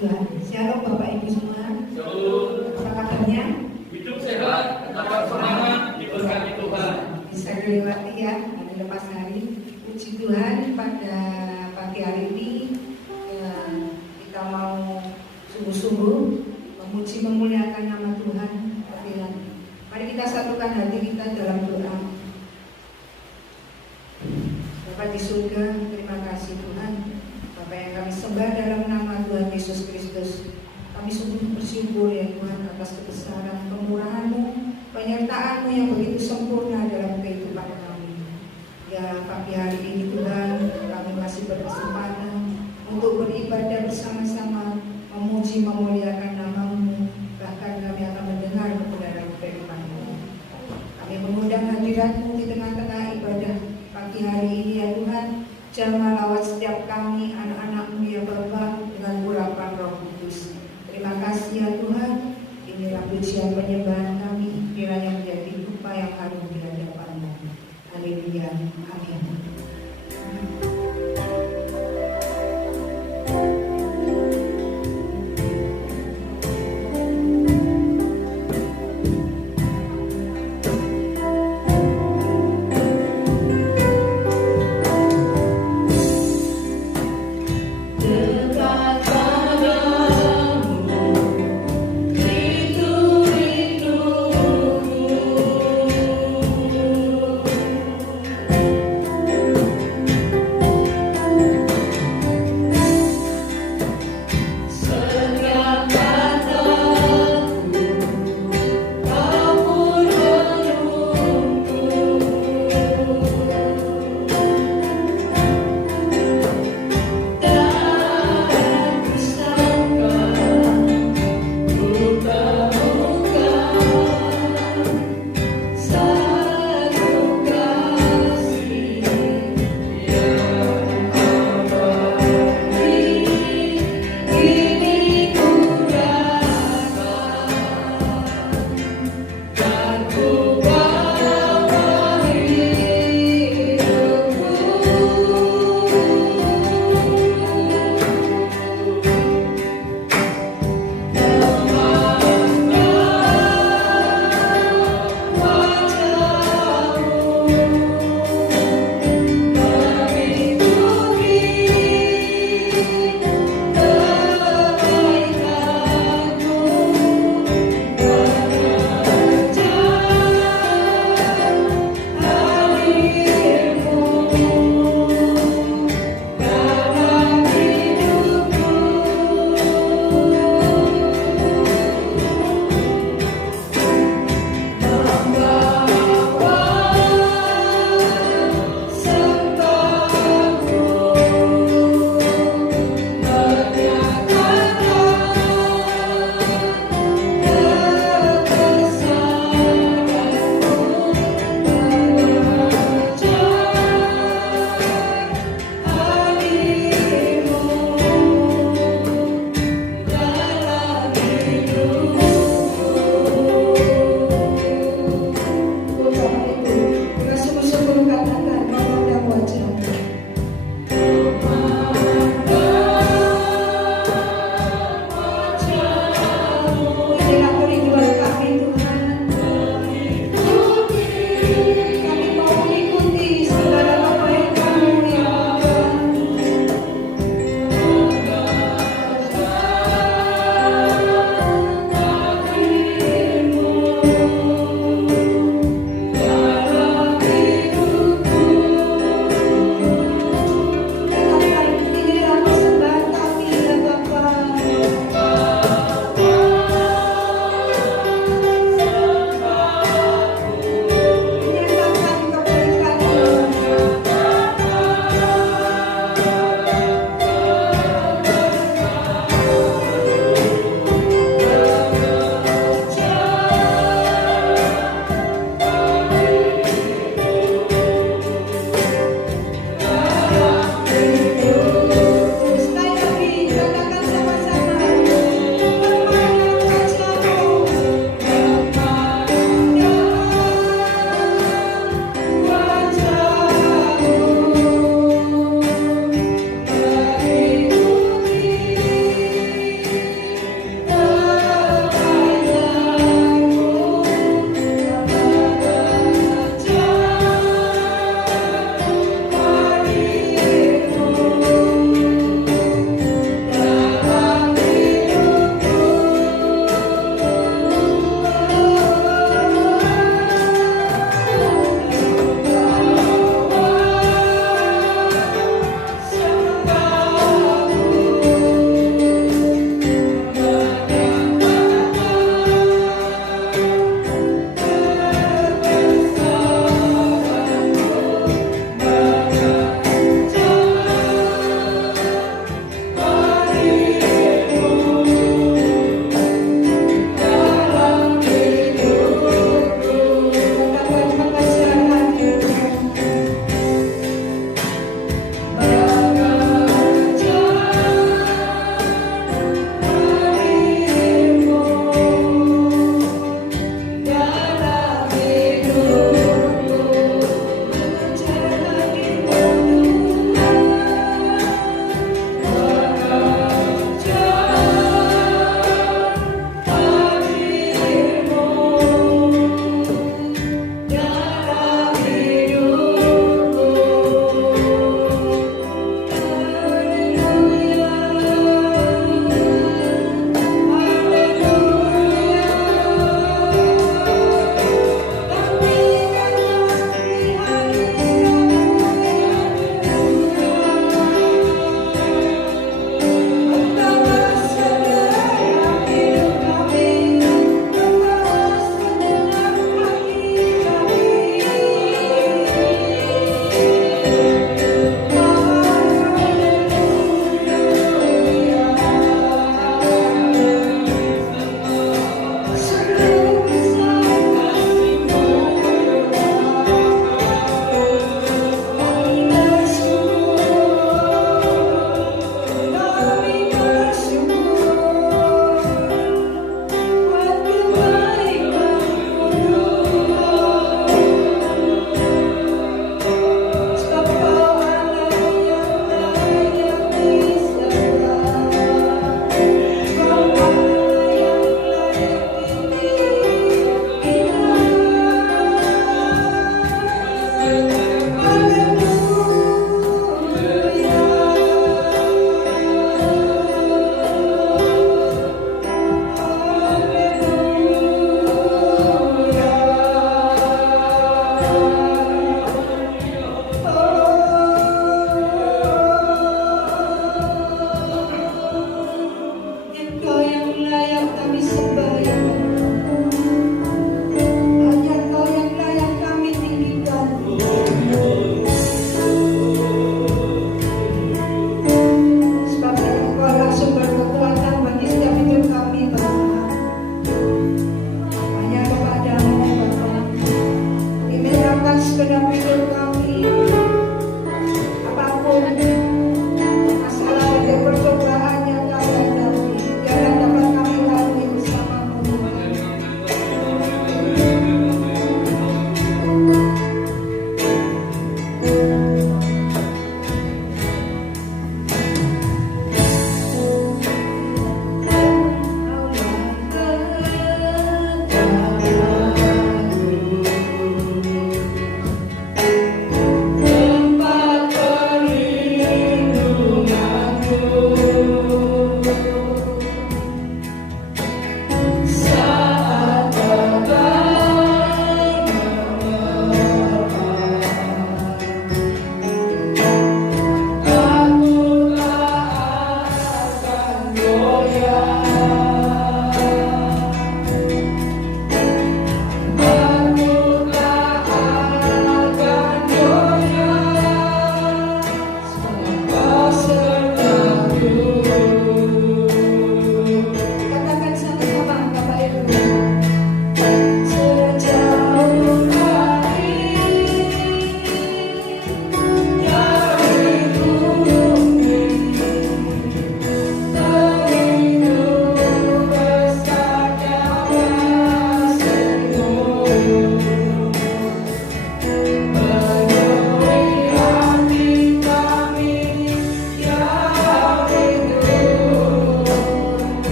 Tuhan. Shalom Bapak Ibu semua. Shalom. Apa kabarnya? Hidup sehat, tetap semangat, diberkati Tuhan. Bisa dilewati ya, hari lepas hari. Puji Tuhan pada pagi hari ini kita mau sungguh-sungguh memuji memuliakan nama Tuhan. Mari kita satukan hati kita dalam doa. Bapa di surga, terima kasih Tuhan. Bapa yang kami sembah dalam nama Tuhan Yesus Kristus. Kami sungguh bersyukur ya Tuhan atas kebesaran kemurahan-Mu, penyertaan-Mu yang begitu sempurna dalam kehidupan kami. Ya pagi hari ini Tuhan, kami masih berkesempatan untuk beribadah bersama-sama, memuji memuliakan nama-Mu. Bahkan kami akan mendengar kebenaran firman-Mu. Kami mengundang hadirat-Mu di tengah-tengah ibadah pagi hari ini ya Tuhan. Jamah lawat setiap kami, anak-anak-Mu ya Bapa, dengan urapan Roh Kudus. Terima kasih ya Tuhan. Inilah pujian penyembahan kami, kiranya menjadi rupa yang harum di hadapan-Mu. Haleluya. Amin. Terima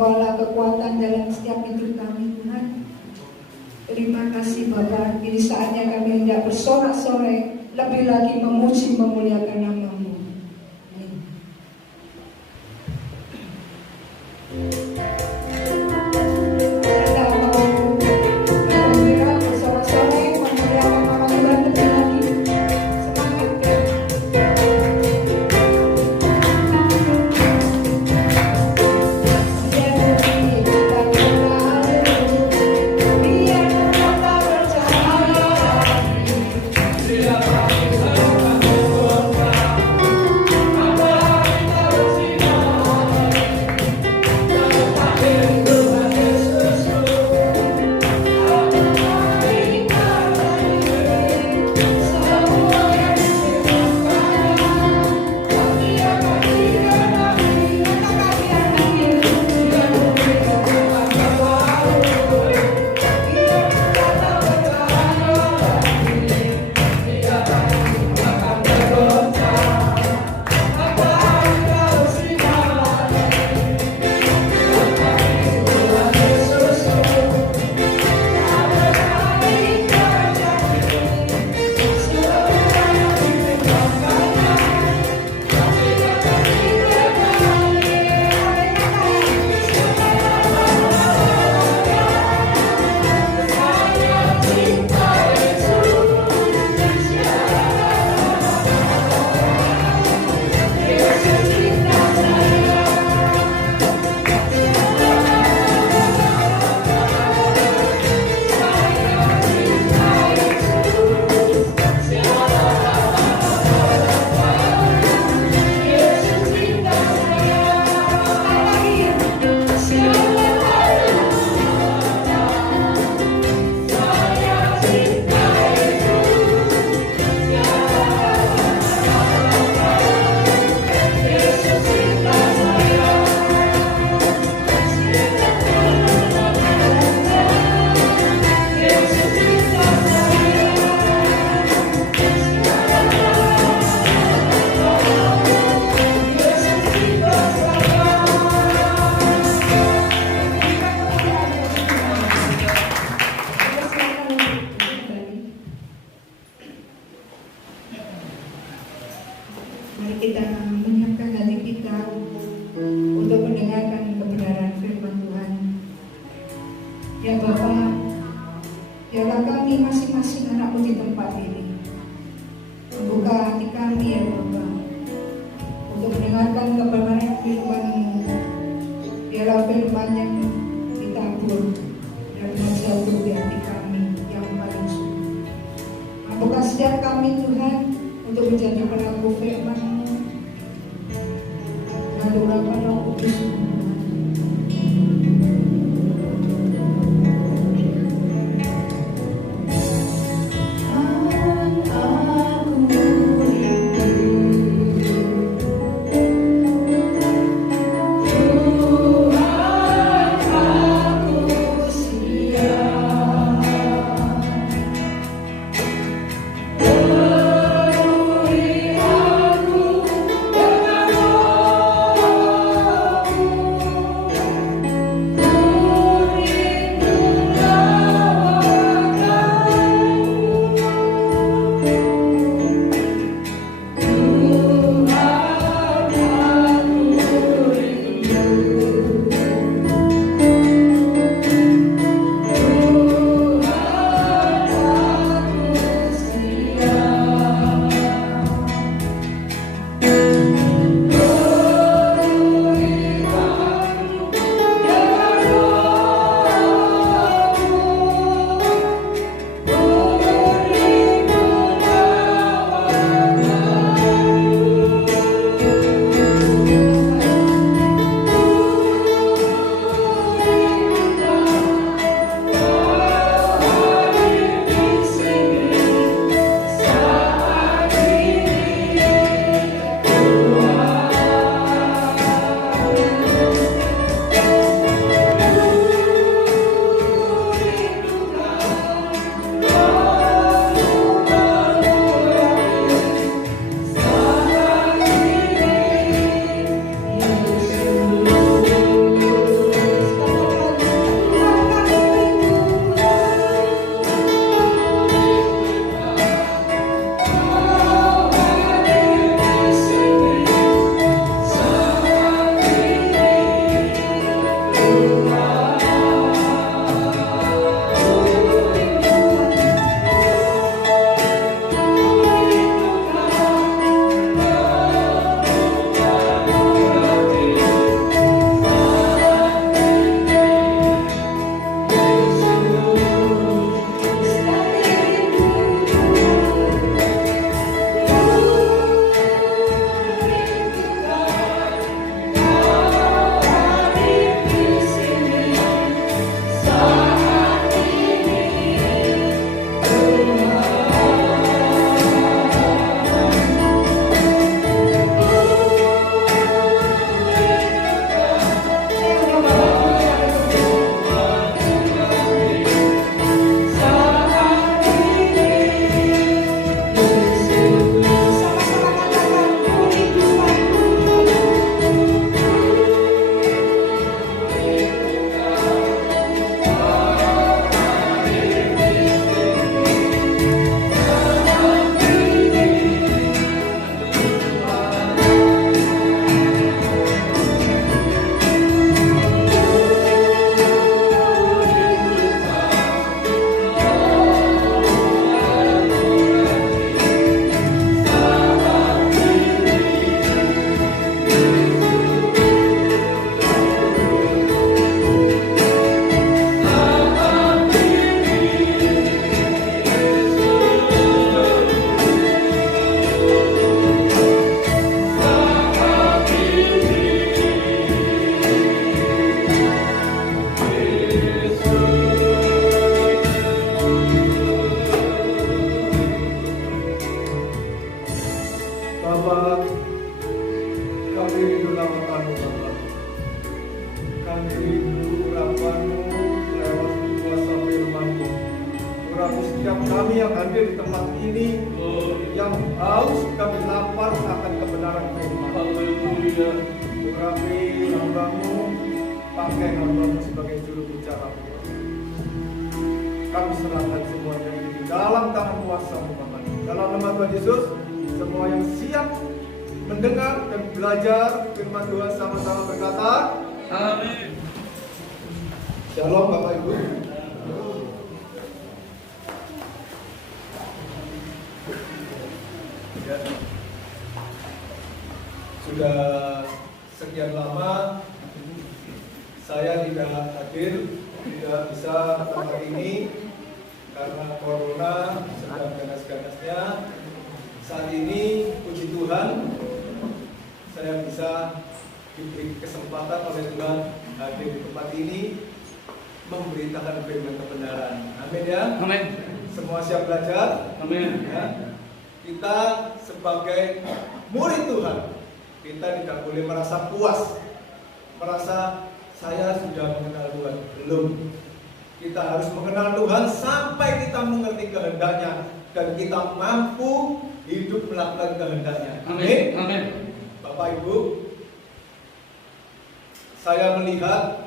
Engkaulah kekuatan dalam setiap hidup kami, Tuhan. Terima kasih Bapa. Ini saatnya kami hendak bersorak-sorai, lebih lagi memuji memuliakan nama-Mu. Amin. Kita mau bergembira, bersorak-sorai, memuliakan nama Tuhan lebih lagi. Semangat ya. Mari kita menyiapkan hati kita untuk mendengarkan kebenaran firman Tuhan. Ya Bapa, biarlah kami masing-masing anak-Mu di tempat ini membuka hati kami ya Bapa untuk mendengarkan kebenaran firman-Mu. Biarlah firman yang ditabur dan menjatuh di hati kami yang paling suci. Mampukan setiap kami Tuhan untuk menjadi pelaku firman-Mu. Adorable Roh Kudus. Aku kami yang hadir di tempat ini, yang haus kami lapar akan kebenaran firman. Haleluya. Urapi hamba-Mu, pakai hamba-Mu sebagai juru bicara. Kami serahkan semuanya ini di dalam tangan kuasa-Mu, Bapak. Dalam nama Tuhan Yesus, semua yang siap mendengar dan belajar firman Tuhan sama-sama berkata, Amin. Shalom Bapak Ibu. Ya. Sudah sekian lama saya tidak hadir, tidak bisa datang hari ini karena corona sedang ganas-ganasnya. Saat ini puji Tuhan saya bisa diberi kesempatan oleh Tuhan hadir di tempat ini memberitakan firman kebenaran. Amin ya. Amin. Semua siap belajar. Amin. Ya. Kita sebagai murid Tuhan, kita tidak boleh merasa puas, merasa saya sudah mengenal Tuhan. Belum. Kita harus mengenal Tuhan sampai kita mengerti kehendaknya dan kita mampu hidup melakukan kehendaknya. Amin. Amin. Bapak Ibu, saya melihat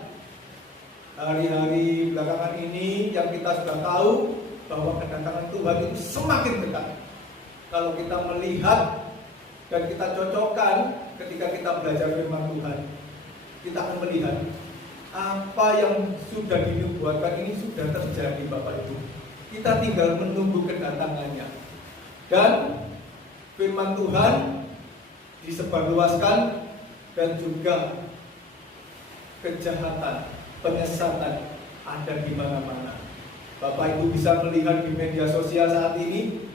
hari-hari belakangan ini yang kita sudah tahu bahwa kedatangan Tuhan itu semakin dekat. Kalau kita melihat dan kita cocokkan ketika kita belajar firman Tuhan, kita akan melihat apa yang sudah dinubuatkan ini sudah terjadi, Bapak Ibu. Kita tinggal menunggu kedatangannya. Dan firman Tuhan disebarluaskan dan juga kejahatan, penyesatan ada di mana-mana. Bapak Ibu bisa melihat di media sosial saat ini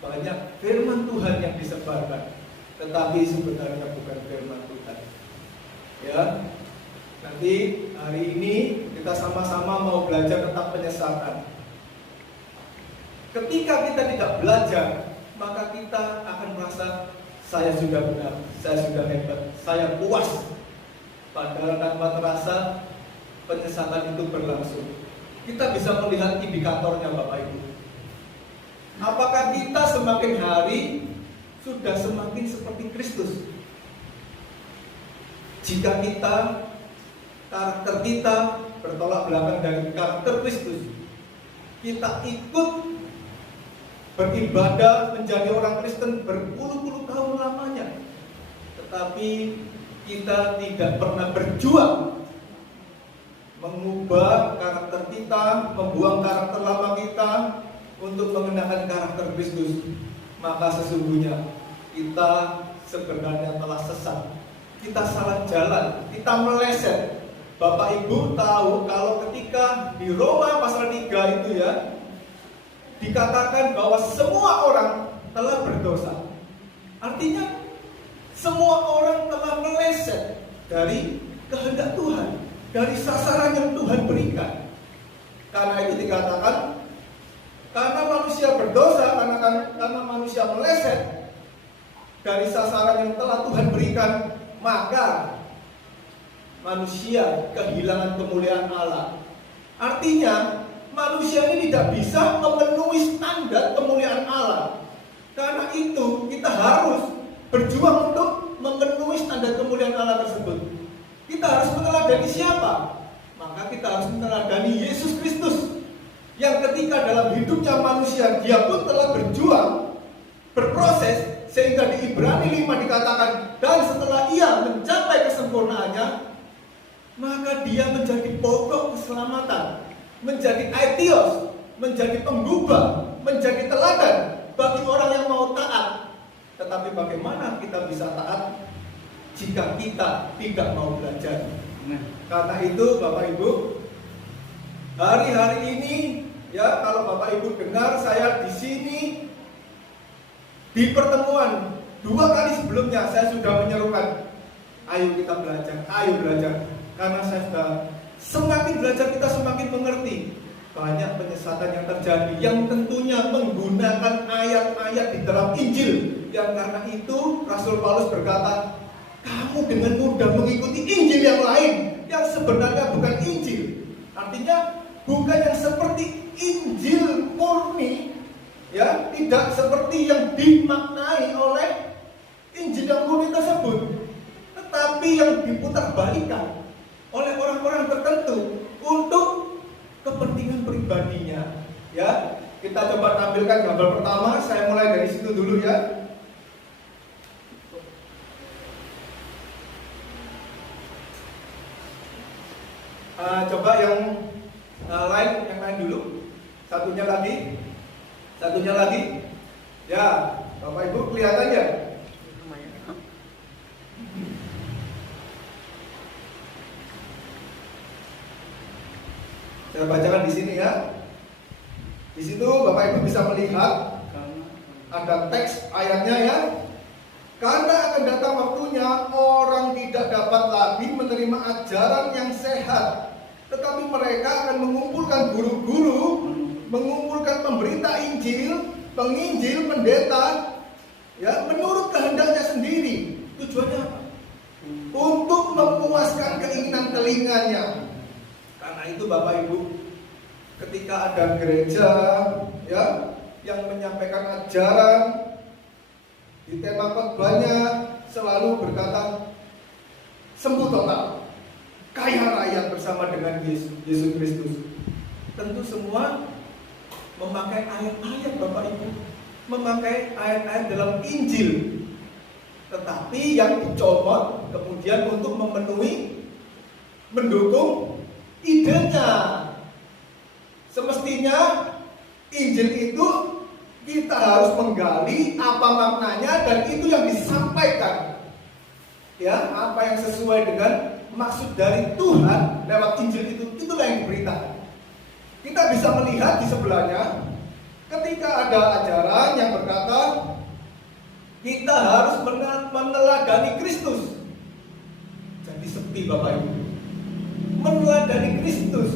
banyak firman Tuhan yang disebarkan, tetapi sebenarnya bukan firman Tuhan. Ya, nanti hari ini kita sama-sama mau belajar tentang penyesatan. Ketika kita tidak belajar, maka kita akan merasa saya sudah benar, saya sudah hebat, saya puas. Padahal tanpa terasa penyesatan itu berlangsung. Kita bisa melihat indikatornya, Bapak Ibu. Apakah kita semakin hari sudah semakin seperti Kristus? Jika karakter kita bertolak belakang dari karakter Kristus, kita ikut beribadah menjadi orang Kristen berpuluh-puluh tahun lamanya, tetapi kita tidak pernah berjuang mengubah karakter kita, membuang karakter lama kita untuk mengenakan karakter Kristus, maka sesungguhnya kita sebenarnya telah sesat. Kita salah jalan, kita meleset. Bapak Ibu tahu kalau ketika di Roma pasal 3 itu ya, dikatakan bahwa semua orang telah berdosa. Artinya semua orang telah meleset dari kehendak Tuhan, dari sasaran yang Tuhan berikan. Karena itu dikatakan, karena manusia berdosa, karena manusia meleset dari sasaran yang telah Tuhan berikan, maka manusia kehilangan kemuliaan Allah. Artinya manusia ini tidak bisa memenuhi standar kemuliaan Allah. Karena itu kita harus berjuang untuk memenuhi standar kemuliaan Allah tersebut. Kita harus meneladani siapa? Maka kita harus meneladani Yesus Kristus, yang ketika dalam hidupnya manusia dia pun telah berjuang, berproses, sehingga di Ibrani 5 dikatakan, dan setelah ia mencapai kesempurnaannya, maka dia menjadi pokok keselamatan, menjadi aitios, menjadi penggubah, menjadi teladan bagi orang yang mau taat. Tetapi bagaimana kita bisa taat jika kita tidak mau belajar? Karena itu Bapak Ibu, hari-hari ini ya, kalau Bapak Ibu dengar saya di sini di pertemuan 2 kali sebelumnya saya sudah menyerukan, ayo kita belajar, ayo belajar. Karena saya sudah semakin belajar kita semakin mengerti banyak penyesatan yang terjadi, yang tentunya menggunakan ayat-ayat di dalam Injil, yang karena itu Rasul Paulus berkata, kamu dengan mudah mengikuti Injil yang lain yang sebenarnya bukan Injil. Artinya bukan yang seperti Injil murni, ya, tidak seperti yang dimaknai oleh Injil yang murni tersebut, tetapi yang diputarbalikkan oleh orang-orang tertentu untuk kepentingan pribadinya. Ya, kita coba tampilkan gambar pertama. Saya mulai dari situ dulu ya. Coba yang lain dulu. Satunya lagi. Ya, Bapak Ibu kelihatan ya? Saya bacakan di sini ya. Di situ Bapak Ibu bisa melihat ada teks ayatnya ya. Karena akan datang waktunya orang tidak dapat lagi menerima ajaran yang sehat, tetapi mereka akan mengumpulkan guru-guru, mengumpulkan pemberita Injil, penginjil, pendeta, ya, menurut kehendaknya sendiri. Tujuannya apa? Untuk memuaskan keinginan telinganya. Karena itu Bapak Ibu, ketika ada gereja, ya, yang menyampaikan ajaran di tema khotbahnya selalu berkata sembuh total, kaya raya bersama dengan Yesus Kristus. Tentu semua memakai ayat-ayat Bapak Ibu, memakai ayat-ayat dalam Injil, tetapi yang dicomot kemudian untuk mendukung idenya. Semestinya Injil itu kita harus menggali apa maknanya dan itu yang disampaikan, ya, apa yang sesuai dengan maksud dari Tuhan lewat Injil itulah yang diberitakan. Kita bisa melihat di sebelahnya ketika ada ajaran yang berkata kita harus meneladani Kristus. Jadi sepi Bapak Ibu. Meneladani Kristus,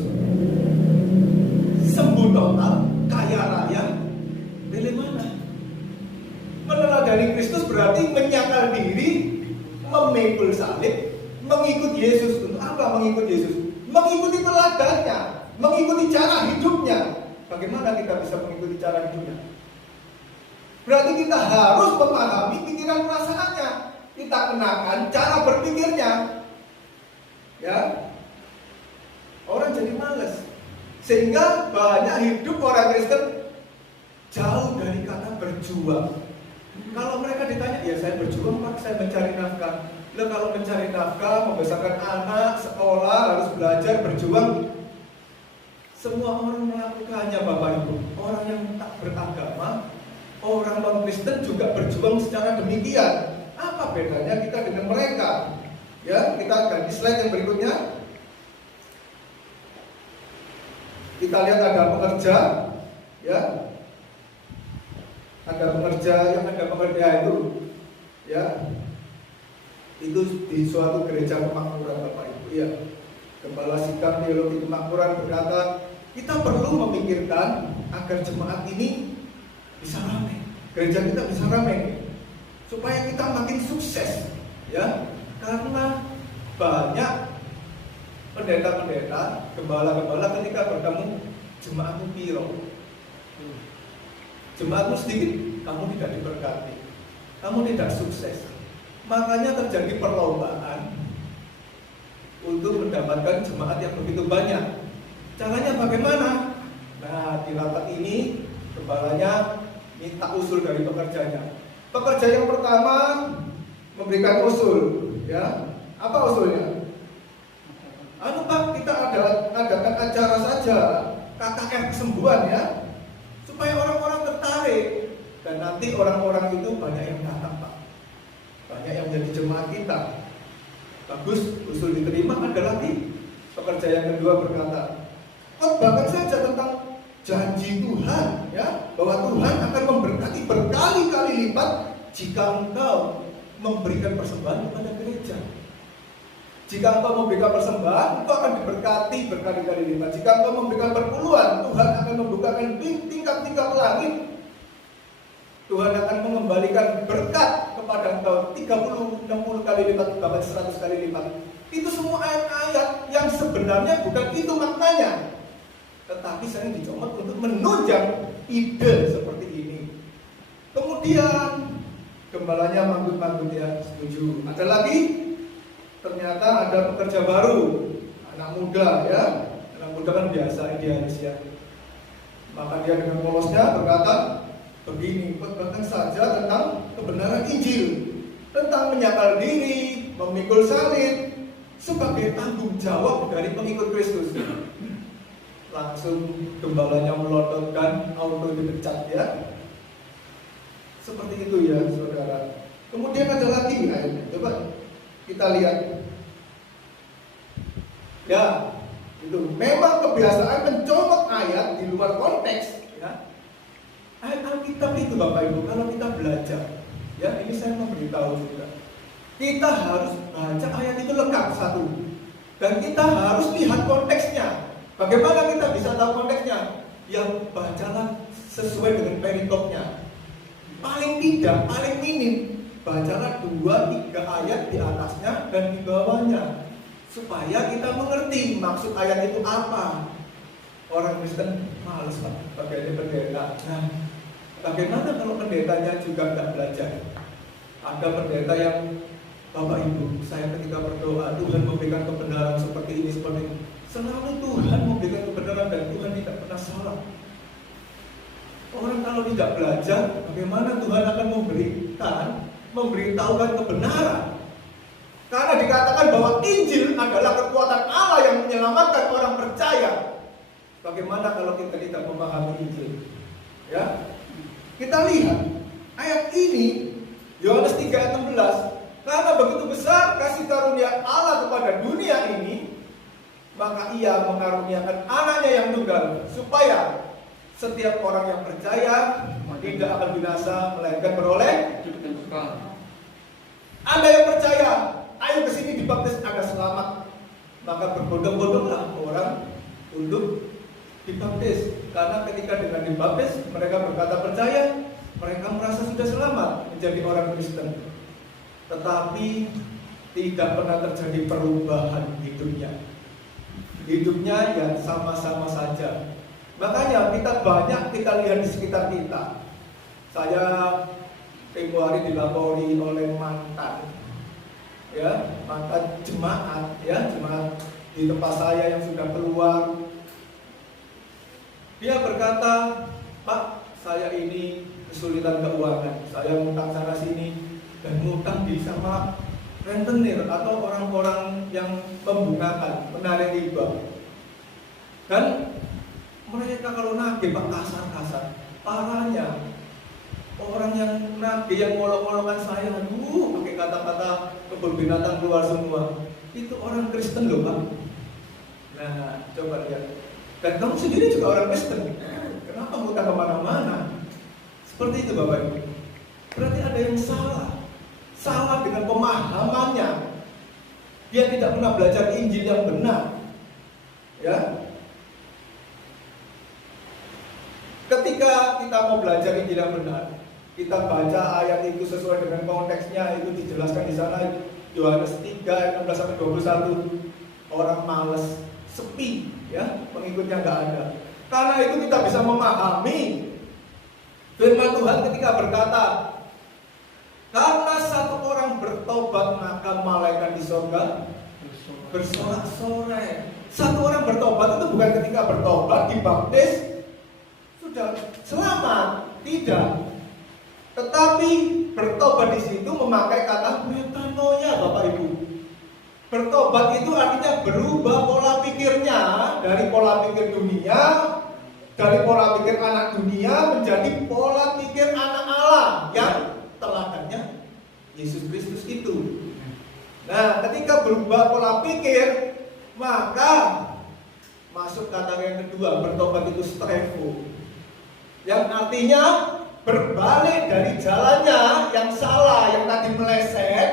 sembuh total, kaya raya. Dari mana? Meneladani Kristus berarti menyangkal diri, memikul salib, mengikut Yesus. Untuk apa mengikut Yesus? Mengikuti teladannya, mengikuti cara hidupnya. Bagaimana kita bisa mengikuti cara hidupnya? Berarti kita harus memahami pikiran perasaannya. Kita kenakan cara berpikirnya. Ya, orang jadi malas, sehingga banyak hidup orang Kristen jauh dari kata berjuang. Kalau mereka ditanya, ya saya berjuang Pak, saya mencari nafkah. Lalu kalau mencari nafkah, membesarkan anak, sekolah, harus belajar, berjuang. Semua orang melakukannya Bapak Ibu. Orang yang tak beragama, orang non-Kristen juga berjuang secara demikian. Apa bedanya kita dengan mereka? Ya, kita ganti slide yang berikutnya. Kita lihat ada pekerja, ya. Ada pekerja itu, ya. Itu di suatu gereja kemakmuran Bapak Ibu, ya. Kepala Sikap Teologi Kemakmuran berkata, kita perlu memikirkan agar jemaat ini bisa ramai, gereja kita bisa ramai, supaya kita makin sukses, ya. Karena banyak pendeta-pendeta, gembala-gembala ketika bertemu jemaatmu piro, jemaatmu sedikit, kamu tidak diberkati, kamu tidak sukses. Makanya terjadi perlombaan untuk mendapatkan jemaat yang begitu banyak. Caranya bagaimana? Nah, di rapat ini gembalanya minta usul dari pekerjanya. Pekerja yang pertama memberikan usul, ya. Apa usulnya? Pak, kita adakan acara saja, KKR kesembuhan, ya, supaya orang-orang tertarik dan nanti orang-orang itu banyak yang datang, Pak. Banyak yang menjadi jemaat kita. Bagus, usul diterima. Ada lagi pekerja yang kedua berkata, khotbahkan saja tentang janji Tuhan, ya, bahwa Tuhan akan memberkati berkali-kali lipat jika engkau memberikan persembahan kepada gereja. Jika engkau memberikan persembahan, engkau akan diberkati berkali-kali lipat. Jika engkau memberikan perpuluhan, Tuhan akan membukakan tingkap-tingkap langit. Tuhan akan mengembalikan berkat kepada engkau 30, 60 kali lipat, bahkan 100 kali lipat. Itu semua ayat-ayat yang sebenarnya bukan itu maknanya. tetapi sering dicomot untuk menunjang ide seperti ini. Kemudian gembalanya manggut-manggut ya, setuju. Ada lagi, ternyata ada pekerja baru, anak muda ya. Anak muda kan biasa idealis ya. Maka dia dengan polosnya berkata begini, khotbahkan saja tentang kebenaran Injil, tentang menyangkal diri, memikul salib sebagai tanggung jawab dari pengikut Kristus. Langsung gembalanya melototkan, auto dipecat ya. Seperti itu ya saudara. Kemudian ada lagi ayatnya, coba kita lihat. Ya, itu memang kebiasaan mencomot ayat di luar konteks ya. Ayat Alkitab itu Bapak Ibu, kalau kita belajar ya, ini saya mau beritahu juga. Kita harus baca ayat itu lengkap satu. Dan kita harus lihat konteksnya. Bagaimana kita bisa tahu konteksnya? Yang bacalah sesuai dengan perikopnya. Paling tidak, paling minim, bacalah 2-3 ayat di atasnya dan di bawahnya, supaya kita mengerti maksud ayat itu apa. Orang Kristen males lah bagiannya pendeta. Nah, bagaimana kalau pendetanya juga tidak belajar? Ada pendeta yang, Bapak Ibu, saya ketika berdoa Tuhan memberikan kebenaran seperti ini, seperti ini. Selalu Tuhan memberikan kebenaran dan Tuhan tidak pernah salah. Orang kalau tidak belajar, bagaimana Tuhan akan memberitahukan kebenaran? Karena dikatakan bahwa Injil adalah kekuatan Allah yang menyelamatkan orang percaya. Bagaimana kalau kita tidak memahami Injil? Ya, kita lihat ayat ini, Yohanes 3 ayat 16. Karena begitu besar kasih karunia Allah kepada dunia ini, maka Ia mengaruniakan anaknya yang tunggal, supaya setiap orang yang percaya tidak akan binasa, melainkan beroleh hidup yang kekal. Anda yang percaya, ayo ke sini dibaptis, Anda selamat. Maka berbondong-bondonglah orang untuk dibaptis. Karena ketika dengan dibaptis, mereka berkata percaya, mereka merasa sudah selamat menjadi orang Kristen. Tetapi tidak pernah terjadi perubahan hidupnya. Hidupnya ya sama-sama saja. Makanya kita lihat di sekitar kita. Saya tempo hari dilapori oleh mantan jemaat di tempat saya yang sudah keluar. Dia berkata, Pak, saya ini kesulitan keuangan, saya ngutang sana sini dan ngutang di sama rentenir atau orang-orang yang membungakan, menarik riba. Dan mereka kalau nagih Pak kasar-kasar, parahnya orang yang nagih, yang ngolok-ngolokan saya, pakai kata-kata kebun binatang keluar semua. Itu orang Kristen loh Pak. Nah, coba lihat. Dan kamu sendiri juga orang Kristen. Kenapa ngutang kemana-mana? Seperti itu Bapak Ibu. Berarti ada yang salah dengan pemahamannya. Dia tidak pernah belajar Injil yang benar. Ya. Ketika kita mau belajar Injil yang benar, kita baca ayat itu sesuai dengan konteksnya, itu dijelaskan di sana Yohanes 3 ayat 16 sampai 21. Orang malas, sepi, ya, pengikutnya nggak ada. Karena itu kita bisa memahami firman Tuhan ketika berkata, karena satu orang bertobat maka malaikat di surga bersorak-sorai. Satu orang bertobat itu bukan ketika bertobat dibaptis sudah selamat, tidak. Tetapi bertobat di situ memakai kata metanoia, Bapak Ibu. Bertobat itu artinya berubah pola pikirnya dari pola pikir dunia, dari pola pikir anak dunia menjadi pola pikir anak Allah yang teladannya Yesus Kristus itu. Nah, ketika berubah pola pikir, maka masuk kata yang kedua, bertobat itu strefo, yang artinya berbalik dari jalannya yang salah, yang tadi meleset,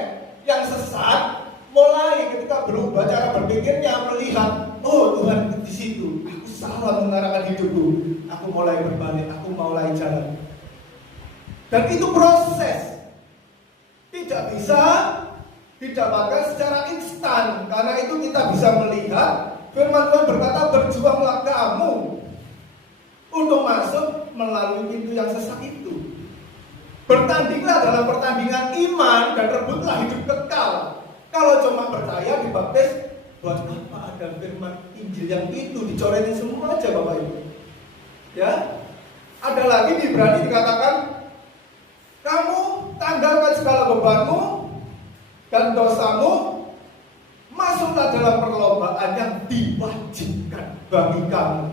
yang sesat. Mulai ketika berubah cara berpikirnya, melihat, oh Tuhan di situ, aku salah mengarahkan hidupku, aku mulai berbalik, aku mulai jalan. Dan itu proses, tidak bisa didapatkan secara instan. Karena itu kita bisa melihat firman Tuhan berkata, berjuanglah kamu untuk masuk melalui pintu yang sesat itu. Bertandinglah dalam pertandingan iman dan rebutlah hidup kekal. Kalau cuma percaya dibaptis, buat apa ada firman Injil yang itu dicoretin semua aja Bapak Ibu? Ya, ada lagi di Ibrani dikatakan, kamu tanggalkan segala bebanmu dan dosamu, masuklah dalam perlombaan yang diwajibkan bagi kamu.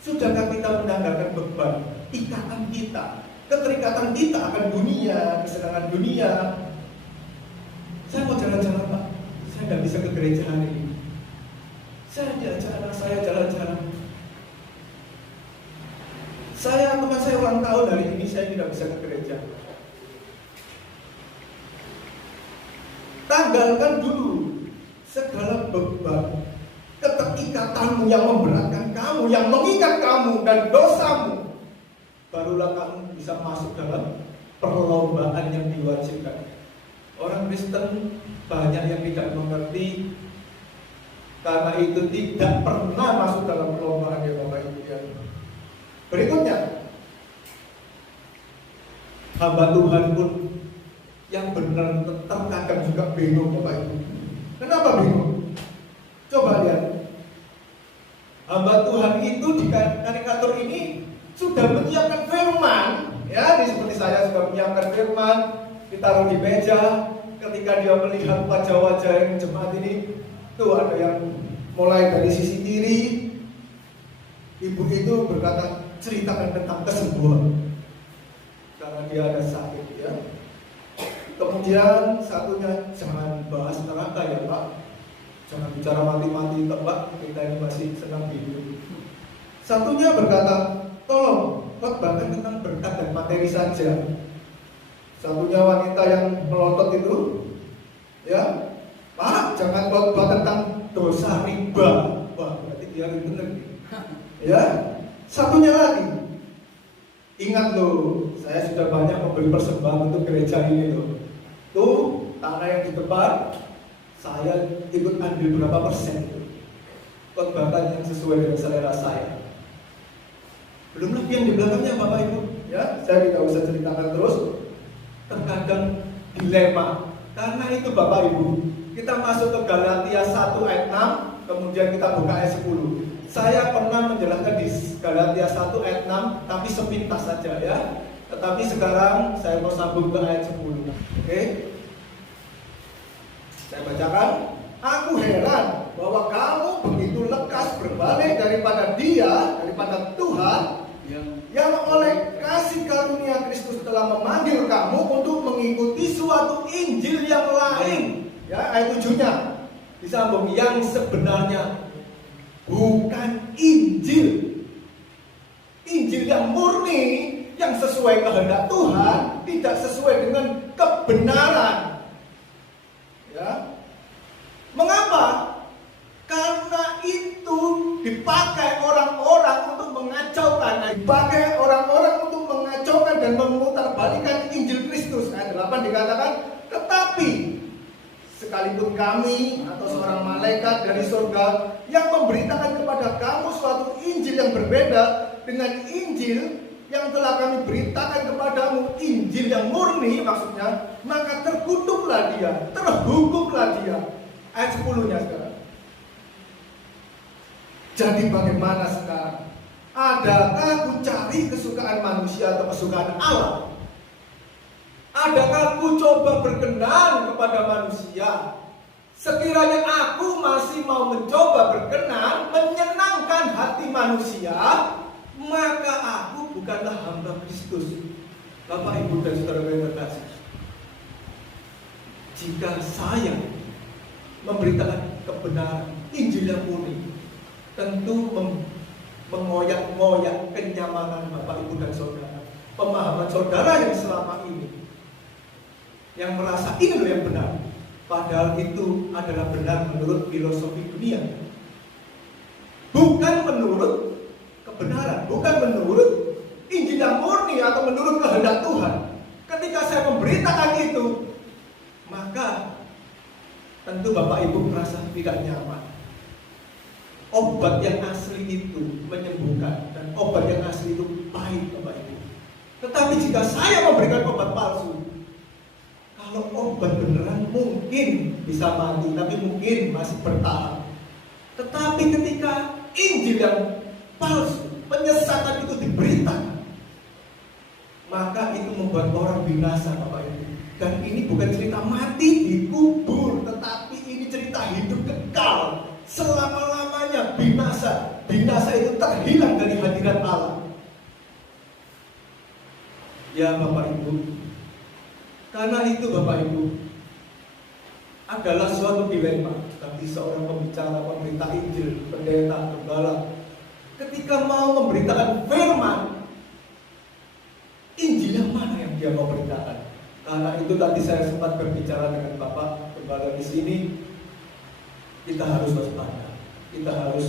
Sudahkah kita menanggalkan beban, ikatan kita, keterikatan kita akan dunia, kesenangan dunia? Saya mau jalan-jalan Pak, saya tidak bisa ke gereja hari ini. Saya diajak anak saya jalan-jalan. Teman saya ulang tahun hari ini, saya tidak bisa ke gereja. Tanggalkan dulu segala beban, keterikatanmu yang memberatkan kamu, yang mengikat kamu dan dosamu. Barulah kamu bisa masuk dalam perlombaan yang diwajibkan. Orang Kristen banyak yang tidak mengerti, karena itu tidak pernah masuk dalam perlombaan ya Bapak Ibu ya. Berikutnya, hamba Tuhan pun yang benar terkadang juga bingung Bapak Ibu. Kenapa bingung? Coba lihat, hamba Tuhan itu di karikatur ini sudah menyiapkan firman, ya, seperti saya sudah menyiapkan firman, ditaruh di meja. Ketika dia melihat wajah-wajah yang jemaat ini, tuh ada yang mulai dari sisi kiri, ibu itu berkata, ceritakan tentang kesembuhan karena dia ada sakit ya. Kemudian satunya, jangan bahas neraka ya Pak, jangan bicara mati-mati Pak, kita ini masih senang hidup. Satunya berkata, tolong khotbahkan tentang berkat dan materi saja. Satunya wanita yang melotot itu, ya Pak, jangan khotbah tentang dosa riba. Wah, berarti dia benar. Ya, satunya lagi, ingat loh, saya sudah banyak memberi persembahan untuk gereja ini loh. Tuh, tanah yang di depan, saya ikut ambil berapa persen tuh. Khotbahkan yang sesuai dengan selera saya. Belum lagi yang di belakangnya Bapak Ibu, ya, saya tidak usah ceritakan terus. Terkadang dilema. Karena itu Bapak Ibu, kita masuk ke Galatia 1 ayat 6, kemudian kita buka ayat 10. Saya pernah menjelaskan di Galatia 1 ayat 6, tapi sepintas saja ya. Tetapi sekarang saya mau sambung ke ayat 10. Oke? Saya bacakan. Aku heran bahwa kamu begitu lekas berbalik daripada Tuhan yang oleh kasih karunia Kristus telah memanggil kamu untuk mengikuti suatu Injil yang lain. Ya, ayat 7-nya disambung, yang sebenarnya bukan Injil yang murni, yang sesuai kehendak Tuhan, tidak sesuai dengan kebenaran. Ya. Mengapa? Karena itu dipakai orang-orang untuk mengacaukan, dan memutarbalikkan Injil Kristus. Ayat 8 dikatakan, tetapi sekalipun kami atau seorang malaikat dari surga yang memberitakan kepada kamu suatu Injil yang berbeda dengan Injil yang telah kami beritakan kepadamu, Injil yang murni maksudnya, maka terkutuklah dia, terhukumlah dia. Ayat 10-nya sekarang. Jadi bagaimana sekarang? Adakah aku cari kesukaan manusia atau kesukaan Allah? Adakah aku coba berkenan kepada manusia? Sekiranya aku masih mau mencoba berkenan, menyenangkan hati manusia, maka aku bukanlah hamba Kristus. Bapak, Ibu, dan saudara yang terkasih, jika saya memberitakan kebenaran Injil yang murni, tentu mengoyak-ngoyak kenyamanan Bapak, Ibu, dan saudara, pemahaman saudara yang selama ini, yang merasa ini loh yang benar, padahal itu adalah benar menurut filosofi dunia, bukan menurut kebenaran, bukan menurut Injil yang murni atau menurut kehendak Tuhan. Ketika saya memberitakan itu, maka tentu Bapak Ibu merasa tidak nyaman. obat yang asli itu menyembuhkan, dan obat yang asli itu pahit, Bapak Ibu. Tetapi jika saya memberikan obat palsu, kalau obat beneran mungkin bisa mati, tapi mungkin masih bertahan. Tetapi ketika Injil yang palsu, penyesatan itu diberitakan, maka itu membuat orang binasa, Bapak Ibu. Dan ini bukan cerita mati dikubur, tetapi ini cerita hidup kekal selama-lamanya. Binasa itu terhilang dari hadirat Allah. Ya Bapak Ibu, karena itu Bapak Ibu adalah suatu dilema bagi seorang pembicara, pemberita Injil, pendeta, gembala, ketika mau memberitakan firman, Injil yang mana yang dia mau beritakan. Karena itu tadi saya sempat berbicara dengan Bapak gembala di sini, kita harus waspada, kita harus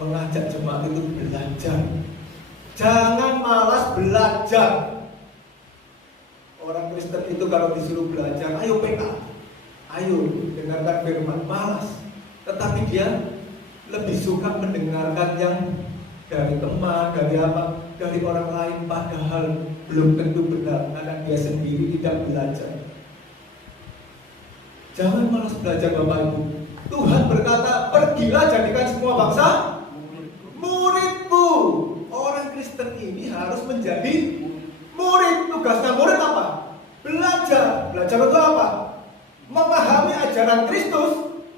mengajak jemaat itu belajar. Jangan malas belajar. Orang Kristen itu kalau disuruh belajar, ayo PK, ayo dengarkan firman, malas. Tetapi dia lebih suka mendengarkan yang dari teman, dari apa, dari orang lain, padahal belum tentu benar karena dia sendiri tidak belajar. Jangan malas belajar Bapak Ibu. Tuhan berkata, pergilah jadikan semua bangsa muridku. Orang Kristen ini harus menjadi murid. Tugasnya murid apa? Belajar. Belajar itu apa? Memahami ajaran Kristus,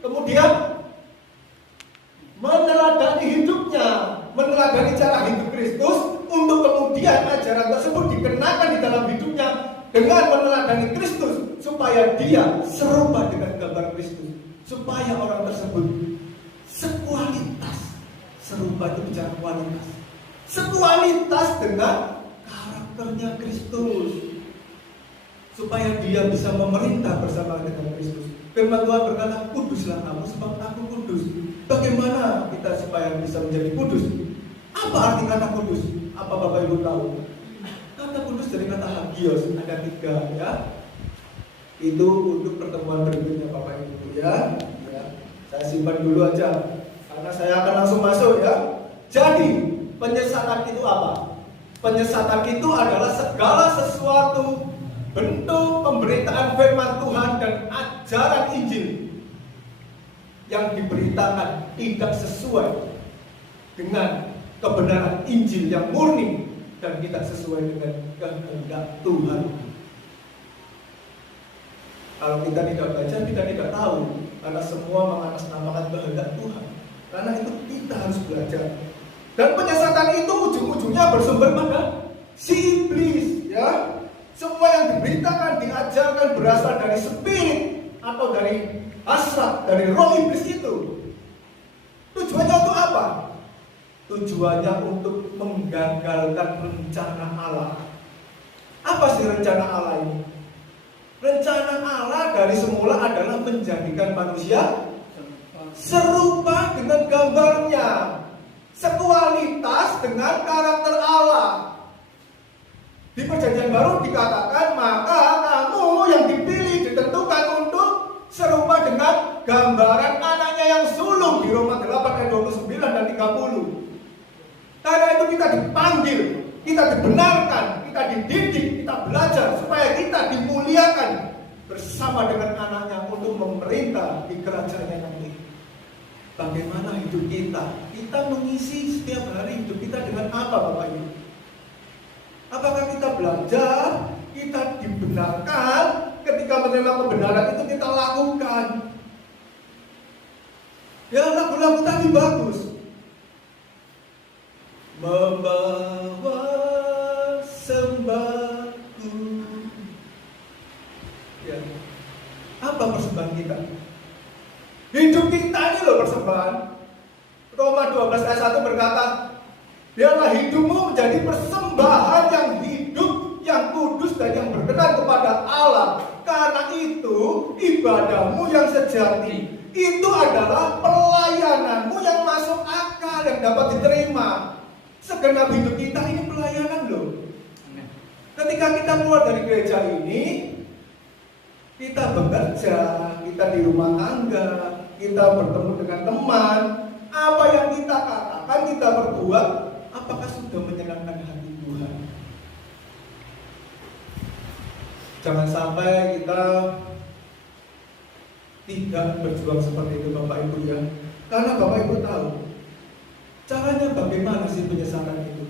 kemudian meneladani hidupnya, meneladani cara hidup Kristus, untuk kemudian ajaran tersebut dikenakan di dalam hidupnya dengan meneladani Kristus, supaya dia serupa dengan gambar Kristus, supaya orang tersebut sekualitas. Serupa itu bicara kualitas, sekualitas dengan karakternya Kristus, supaya dia bisa memerintah bersama dengan Kristus. Firman Tuhan berkata, kuduslah kamu sebab aku kudus. Bagaimana kita supaya bisa menjadi kudus? Apa arti kata kudus? Apa Bapak Ibu tahu? Kata kudus dari kata hagios, ada 3 ya. Itu untuk pertemuan berikutnya Bapak Ibu ya. Saya simpan dulu aja, karena saya akan langsung masuk ya. Jadi penyesatan itu apa? Penyesatan itu adalah segala sesuatu bentuk pemberitaan firman Tuhan dan ajaran Injil yang diberitakan tidak sesuai dengan kebenaran Injil yang murni dan tidak sesuai dengan kehendak Tuhan. Kalau kita tidak baca, kita tidak tahu, karena semua mengatasnamakan kehendak Tuhan. Karena itu kita harus belajar. Dan penyesatan itu ujung-ujungnya bersumber pada si iblis, ya. Semua yang diberitakan, diajarkan berasal dari spirit atau dari hasrat, dari roh iblis itu. Tujuannya untuk apa? Tujuannya untuk menggagalkan rencana Allah. Apa sih rencana Allah ini? Rencana Allah dari semula adalah menjadikan manusia serupa dengan gambarnya, sekualitas dengan karakter Allah. Di Perjanjian Baru dikatakan, maka kamu yang dipilih ditentukan untuk serupa dengan gambaran anaknya yang sulung, di Roma 8 ayat 29 dan 30. Karena itu kita dipanggil, kita dibenarkan, kita dididik, kita belajar supaya kita dimuliakan bersama dengan anaknya untuk memerintah di kerajaannya nanti. Bagaimana hidup kita? Kita mengisi setiap hari hidup kita dengan apa Bapak Ibu? Apakah kita belajar, kita dibenarkan, ketika menerima kebenaran itu kita lakukan? Ya lagu-lagu tadi bagus. Membawa sembahku. Ya. Apa persembahan kita? Hidup kita ini loh persembahan. Roma 12 ayat 1 berkata, biarlah hidupmu menjadi persembahan yang hidup, yang kudus dan yang berkenan kepada Allah. Karena itu ibadahmu yang sejati. Itu adalah pelayananmu yang masuk akal, yang dapat diterima. Segenap hidup kita ini pelayanan loh. Ketika kita keluar dari gereja ini, kita bekerja, kita di rumah tangga, kita bertemu dengan teman, Apa yang kita katakan, kita berbuat, apakah sudah menyenangkan hati Tuhan? Jangan sampai kita tidak berjuang seperti itu Bapak Ibu ya. Karena Bapak Ibu tahu caranya bagaimana sih penyesatan itu.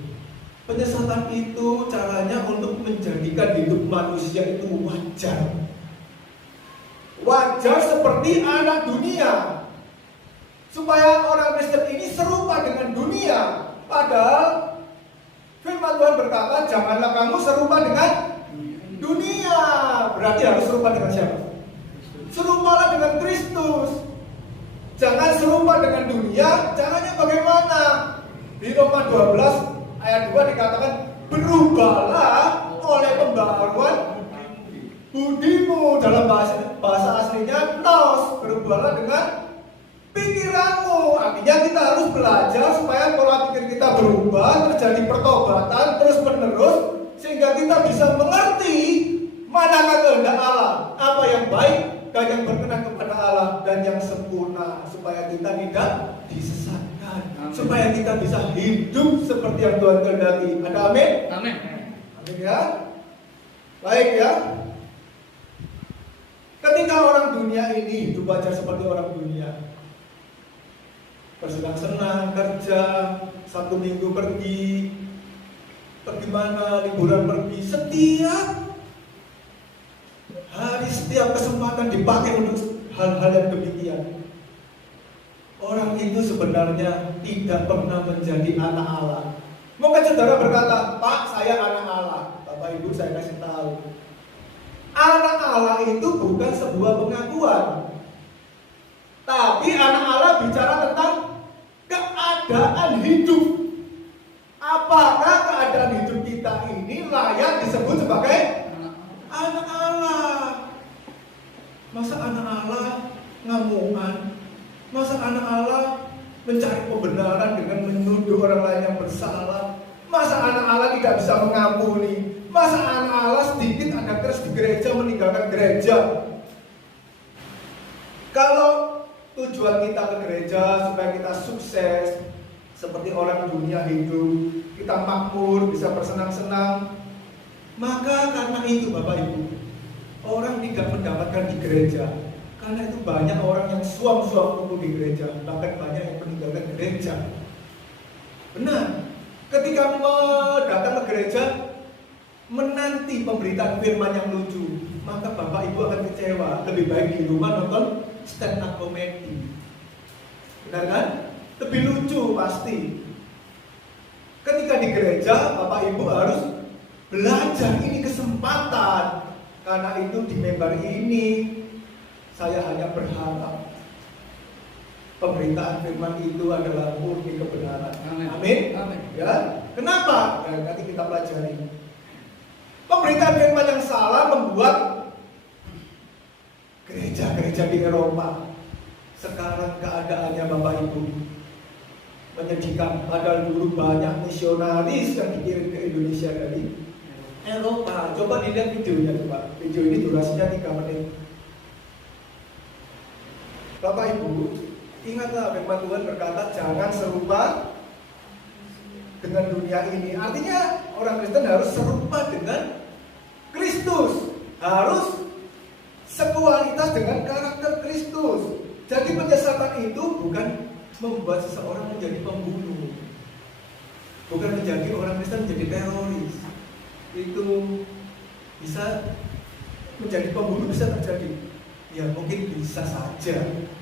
Penyesatan itu caranya untuk menjadikan hidup manusia itu wajar. Wajar seperti anak dunia. Supaya orang Kristen ini serupa dengan dunia. Padahal firman Tuhan berkata, janganlah kamu serupa dengan dunia. Berarti harus serupa dengan siapa? Serupalah dengan Kristus. Jangan serupa dengan dunia. Caranya bagaimana? Di Roma 12 ayat 2 dikatakan, berubahlah oleh pembaharuan budimu. Dalam bahasa aslinya nos, berubahlah dengan pikiranmu. Artinya kita harus belajar supaya pola pikir kita berubah, terjadi pertobatan terus menerus, sehingga kita bisa mengerti manakah kehendak Allah, apa yang baik dan yang berkenan kepada Allah dan yang sempurna, supaya kita tidak disesatkan, supaya kita bisa hidup seperti yang Tuhan kehendaki. Ada amin? Amin. Amin ya. Baik ya. Ketika orang dunia ini hidup wajar seperti orang dunia, bersenang-senang, kerja, Sabtu Minggu pergi mana, liburan pergi, setiap hari, setiap kesempatan dipakai untuk hal-hal yang demikian. Orang itu sebenarnya tidak pernah menjadi anak Allah. Mungkin saudara berkata, Pak, saya anak Allah. Bapak Ibu, saya kasih tahu, anak Allah itu bukan sebuah pengakuan. Tapi anak Allah bicara tentang keadaan hidup. Apakah keadaan hidup kita ini layak disebut sebagai anak Allah? Masa anak Allah ngamungan? Masa anak Allah mencari kebenaran dengan menuduh orang lain yang bersalah? Masa anak Allah tidak bisa mengampuni? Masa anak Allah sedikit ada keras di gereja meninggalkan gereja? Kalau tujuan kita ke gereja supaya kita sukses seperti orang dunia hidup, kita makmur, bisa bersenang-senang, maka karena itu Bapak Ibu, orang tidak mendapatkan di gereja. Karena itu banyak orang yang suam-suam tunggu di gereja, bahkan banyak yang meninggalkan gereja. Benar, ketika datang ke gereja menanti pemberitaan firman yang lucu, maka Bapak Ibu akan kecewa. Lebih baik di rumah nonton stand up comedy. Benar kan? Lebih lucu pasti. Ketika di gereja, Bapak Ibu harus belajar, ini kesempatan. Karena itu di mimbar ini saya hanya berharap pemberitaan firman itu adalah murni kebenaran. Amin. Amin. Ya. Kenapa? Ya, nanti kita pelajari. Pemberitaan firman yang salah membuat gereja-gereja di Eropa sekarang keadaannya Bapak Ibu menyedihkan. Padahal dulu banyak misionaris yang dikirim ke Indonesia dari Eropa. Coba dilihat videonya coba. Video ini durasinya 3 menit. Bapak Ibu, ingatlah firman Tuhan berkata jangan serupa dengan dunia ini. Artinya orang Kristen harus serupa dengan Kristus, harus sekualitas dengan karakter Kristus. Jadi penyesatan itu bukan membuat seseorang menjadi pembunuh, bukan menjadi orang Kristen menjadi teroris. Itu bisa menjadi pembunuh, bisa terjadi. Ya mungkin bisa saja.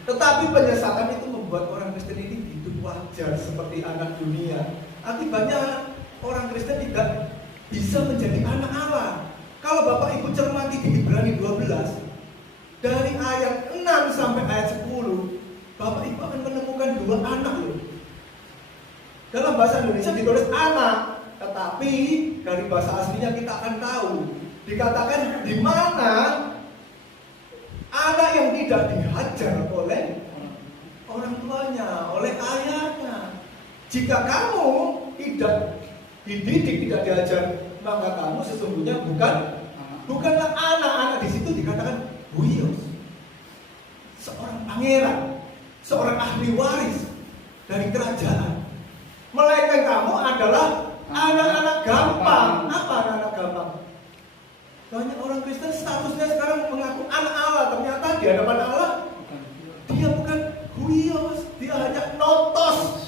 Tetapi penyesatan itu membuat orang Kristen ini hidup wajar seperti anak dunia. Akibatnya orang Kristen tidak bisa menjadi anak Allah. Kalau Bapak Ibu cermati di Ibrani 12, dari ayat 6 sampai ayat 10, Bapak Ibu akan menemukan 2 anak loh. Dalam bahasa Indonesia ditulis anak, tetapi dari bahasa aslinya kita akan tahu. Dikatakan di mana anak yang tidak dihajar oleh orang tuanya, oleh ayahnya. Jika kamu tidak dididik, tidak diajar, maka kamu sesungguhnya bukanlah anak-anak. Di situ dikatakan huios, seorang pangeran, seorang ahli waris. dari kerajaan. Melainkan kamu adalah anak-anak gampang. Apa anak-anak gampang? Banyak orang Kristen statusnya sekarang mengaku anak Allah, ternyata di hadapan Allah dia bukan huios, dia hanya notos.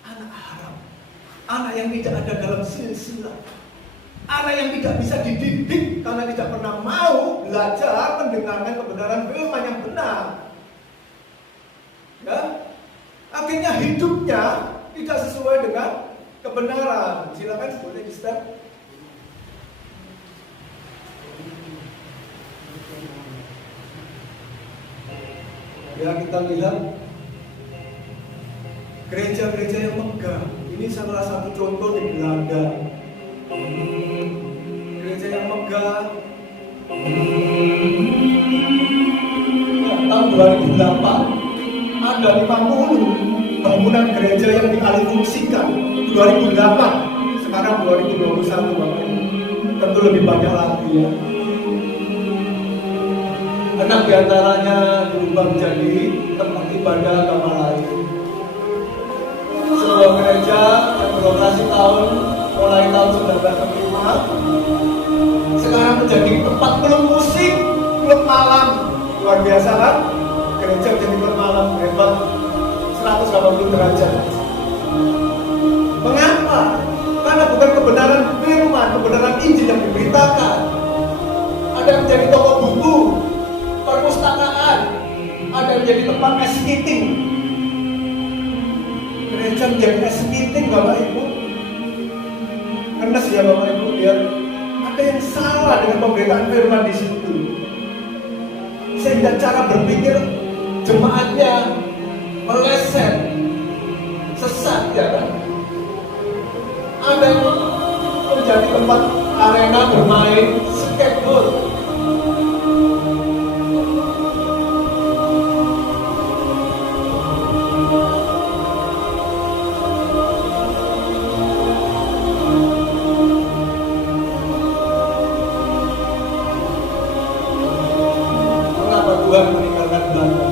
Anak haram, anak yang tidak ada dalam silsilah, anak yang tidak bisa dididik karena tidak pernah mau belajar mendengarkan kebenaran firman yang benar. Ya, akhirnya hidupnya tidak sesuai dengan kebenaran. Silakan boleh di step. Ya, kita lihat gereja-gereja yang megah. Ini salah satu contoh di Belanda. Gereja yang megah. Tahun 2008 ada 50 bangunan gereja yang dialihfungsikan. 2008, sekarang 2021 Bapak. Tentu lebih banyak lagi ya. 6 diantaranya berubah menjadi tempat ibadah agama lain. Sebuah gereja yang beroperasi mulai tahun 1965 sekarang menjadi tempat klub musik, klub malam. Luar biasa kan? Gereja menjadi klub malam, hebat. 180 derajat. Mengapa? Karena bukan kebenaran firman, kebenaran Injil yang diberitakan. Ada yang menjadi toko buku, perpustakaan, ada yang menjadi tempat es meeting. Gereja menjadi es meeting, Bapak Ibu. Kenes ya Bapak Ibu, lihat ada yang salah dengan pemberitaan firman di situ. Sehingga cara berpikir jemaatnya meleset, sesat ya kan. Ada yang menjadi tempat arena bermain skateboard. Mengapa Tuhan meninggalkan Belanda?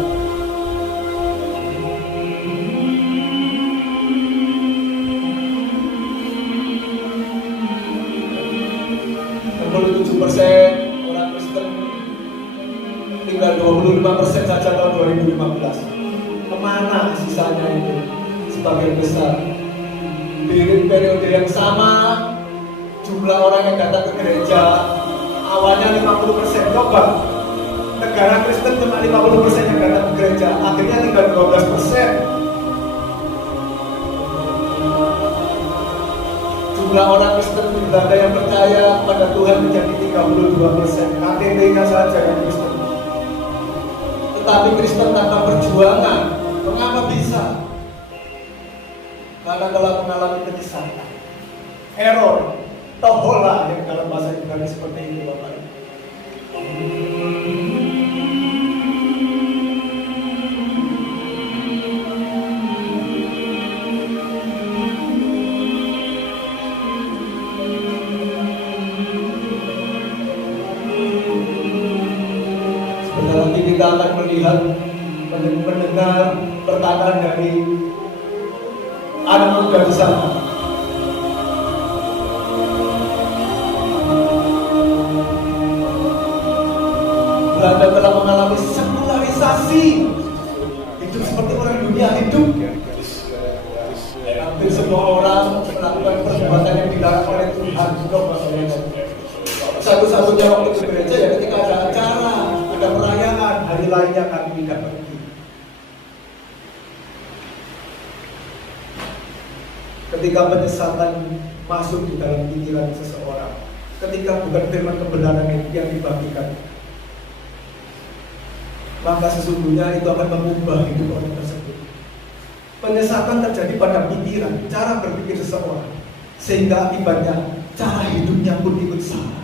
Orang Kristen tinggal 25% saja tahun 2015. Kemana sisanya itu? Sebagian besar. Di periode yang sama, jumlah orang yang datang ke gereja awalnya 50%. Coba negara Kristen cuma 50% yang datang ke gereja, akhirnya tinggal 12%. Jumlah orang Kristen di Belanda yang percaya pada Tuhan menjadi 32%. KTP-nya saja yang Kristen. Tetapi Kristen tanpa perjuangan, mengapa bisa? Karena telah mengalami penyesatan, error, tohola yang dalam bahasa Ibrani seperti itu Bapak. Nanti kita akan melihat, mendengar perkataan dari anak muda di sana. Belanda telah mengalami sekularisasi, hidup seperti orang dunia hidup. Hampir semua orang melakukan perbuatan yang dilarang oleh Tuhan. Satu-satunya waktu ke gereja ya ketika ada acara, ada perayaan, hari lainnya kami tidak pergi. Ketika penyesatan masuk di dalam pikiran seseorang, ketika bukan firman kebenaran yang dibagikan, maka sesungguhnya itu akan mengubah hidup orang tersebut. Penyesatan terjadi pada pikiran, cara berpikir seseorang, sehingga akibatnya cara hidupnya pun ikut salah,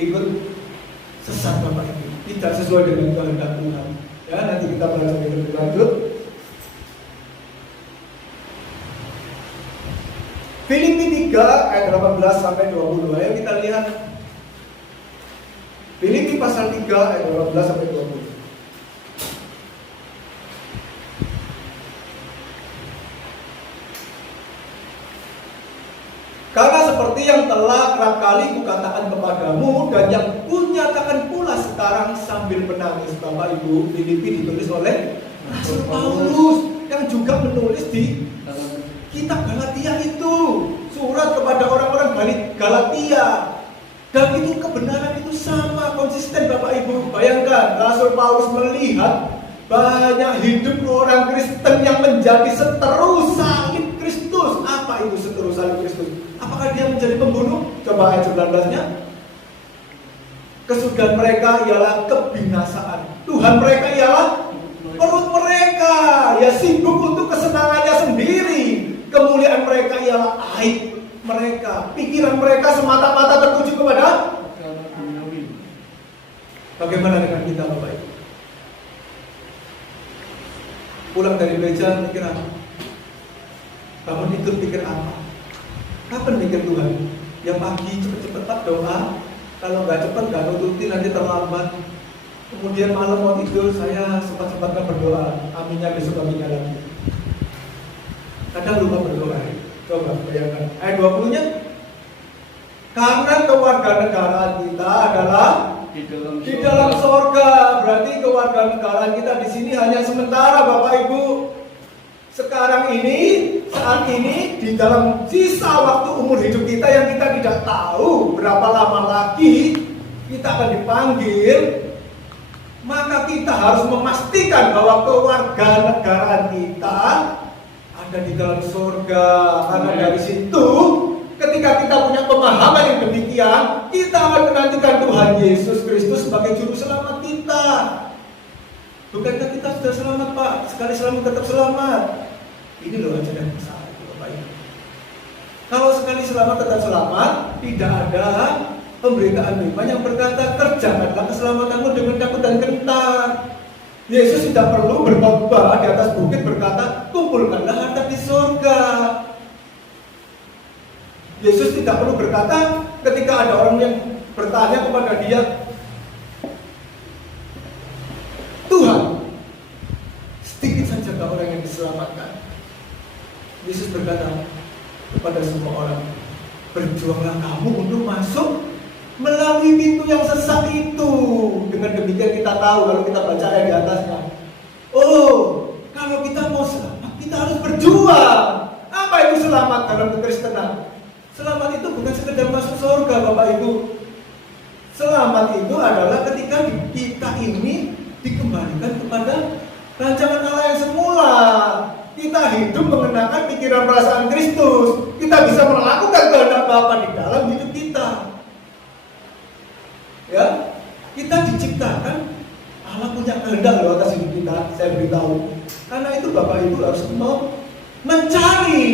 ikut sesat Bapak Ibu, tidak sesuai dengan kehendak Tuhan. Ya, nanti kita belajar lebih lanjut. Filipi 3 ayat 18 sampai 20. Ayo kita lihat. Filipi pasal 3 ayat 18 sampai 20. 14 kali kukatakan kepadamu, dan yang kunyatakan pula sekarang sambil menangis. Bapak Ibu, Filipi ditulis oleh Rasul Paulus yang juga menulis di kitab Galatia itu, surat kepada orang-orang Galatia. Dan itu kebenaran itu sama, konsisten Bapak Ibu. Bayangkan, Rasul Paulus melihat banyak hidup orang Kristen yang menjadi seteru salib Kristus. Apa itu seteru salib Kristus? Apakah dia menjadi pembunuh? Coba ayat 19-nya. Kesudahan mereka ialah kebinasaan. Tuhan mereka ialah perut mereka. Ya sibuk untuk kesenangannya sendiri. Kemuliaan mereka ialah aib mereka. Pikiran mereka semata-mata tertuju kepada. Bagaimana dengan kita Bapak Ibu? Pulang dari gereja mikir apa? Bangun tidur pikir apa? Kapan mikir Tuhan? Yang pagi cepet-cepet doa. Kalau nggak cepet nggak nuruti nanti terlambat. Kemudian malam mau tidur saya sempat-sempatkan berdoa. Aminnya besok aminnya lagi. Kadang lupa berdoa. Coba bayangkan. Ayat 20-nya. Karena kewarganegaraan kita adalah di dalam sorga. Berarti kewarganegaraan kita di sini hanya sementara Bapak Ibu. Sekarang ini, saat ini, di dalam sisa waktu umur hidup kita yang kita tidak tahu berapa lama lagi kita akan dipanggil, maka kita harus memastikan bahwa kewarganegaraan kita ada di dalam surga. Karena dari situ, ketika kita punya pemahaman yang demikian, kita akan menantikan Tuhan Yesus Kristus sebagai juru selamat kita. Bukankah kita sudah selamat Pak? Sekali selamat tetap selamat. Ini loh aja yang masalah Bapak Ibu. Kalau sekali selamat tetap selamat, tidak ada pemberitaan firman yang berkata kerjakanlah keselamatanmu dengan takut dan gentar. Yesus tidak perlu berkhotbah di atas bukit berkata kumpulkanlah harta di surga. Yesus tidak perlu berkata ketika ada orang yang bertanya kepada dia, Tuhan, sedikit saja orang yang diselamatkan. Yesus berkata kepada semua orang, berjuanglah kamu untuk masuk melalui pintu yang sesat itu. Dengan demikian kita tahu kalau kita baca ayat di atasnya. Oh, kalau kita mau selamat, kita harus berjuang. Apa itu selamat dalam kekristenan? Selamat itu bukan sekedar masuk surga Bapak Ibu. Selamat itu adalah ketika kita ini dikembalikan kepada rancangan Allah yang semula. Kita hidup mengenakan pikiran perasaan Kristus. Kita bisa melakukan kehendak Bapa di dalam hidup kita. Ya, kita diciptakan Allah punya kehendak loh atas hidup kita. Saya beritahu. Karena itu Bapak Ibu harus mencari.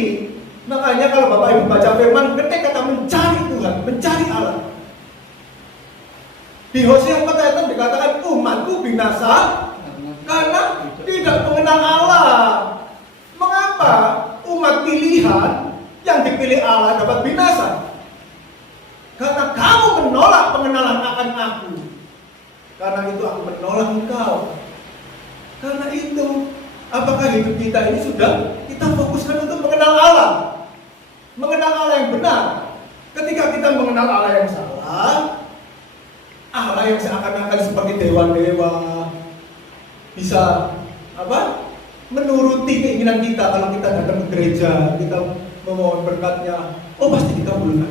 Makanya kalau Bapak Ibu baca firman, ketika kata mencari Tuhan, mencari Allah. Di Hosea 4 ayat 6 dikatakan umatku binasa karena tidak mengenal Allah. Mengapa umat pilihan yang dipilih Allah dapat binasa? Karena kamu menolak pengenalan akan aku. Karena itu aku menolak engkau. Karena itu, apakah hidup kita ini sudah kita fokuskan untuk mengenal Allah? Mengenal Allah yang benar. Ketika kita mengenal Allah yang salah, Allah yang seakan-akan seperti dewa-dewa, bisa menuruti keinginan kita. Kalau kita datang ke gereja, kita memohon berkatnya, oh pasti dikabulkan.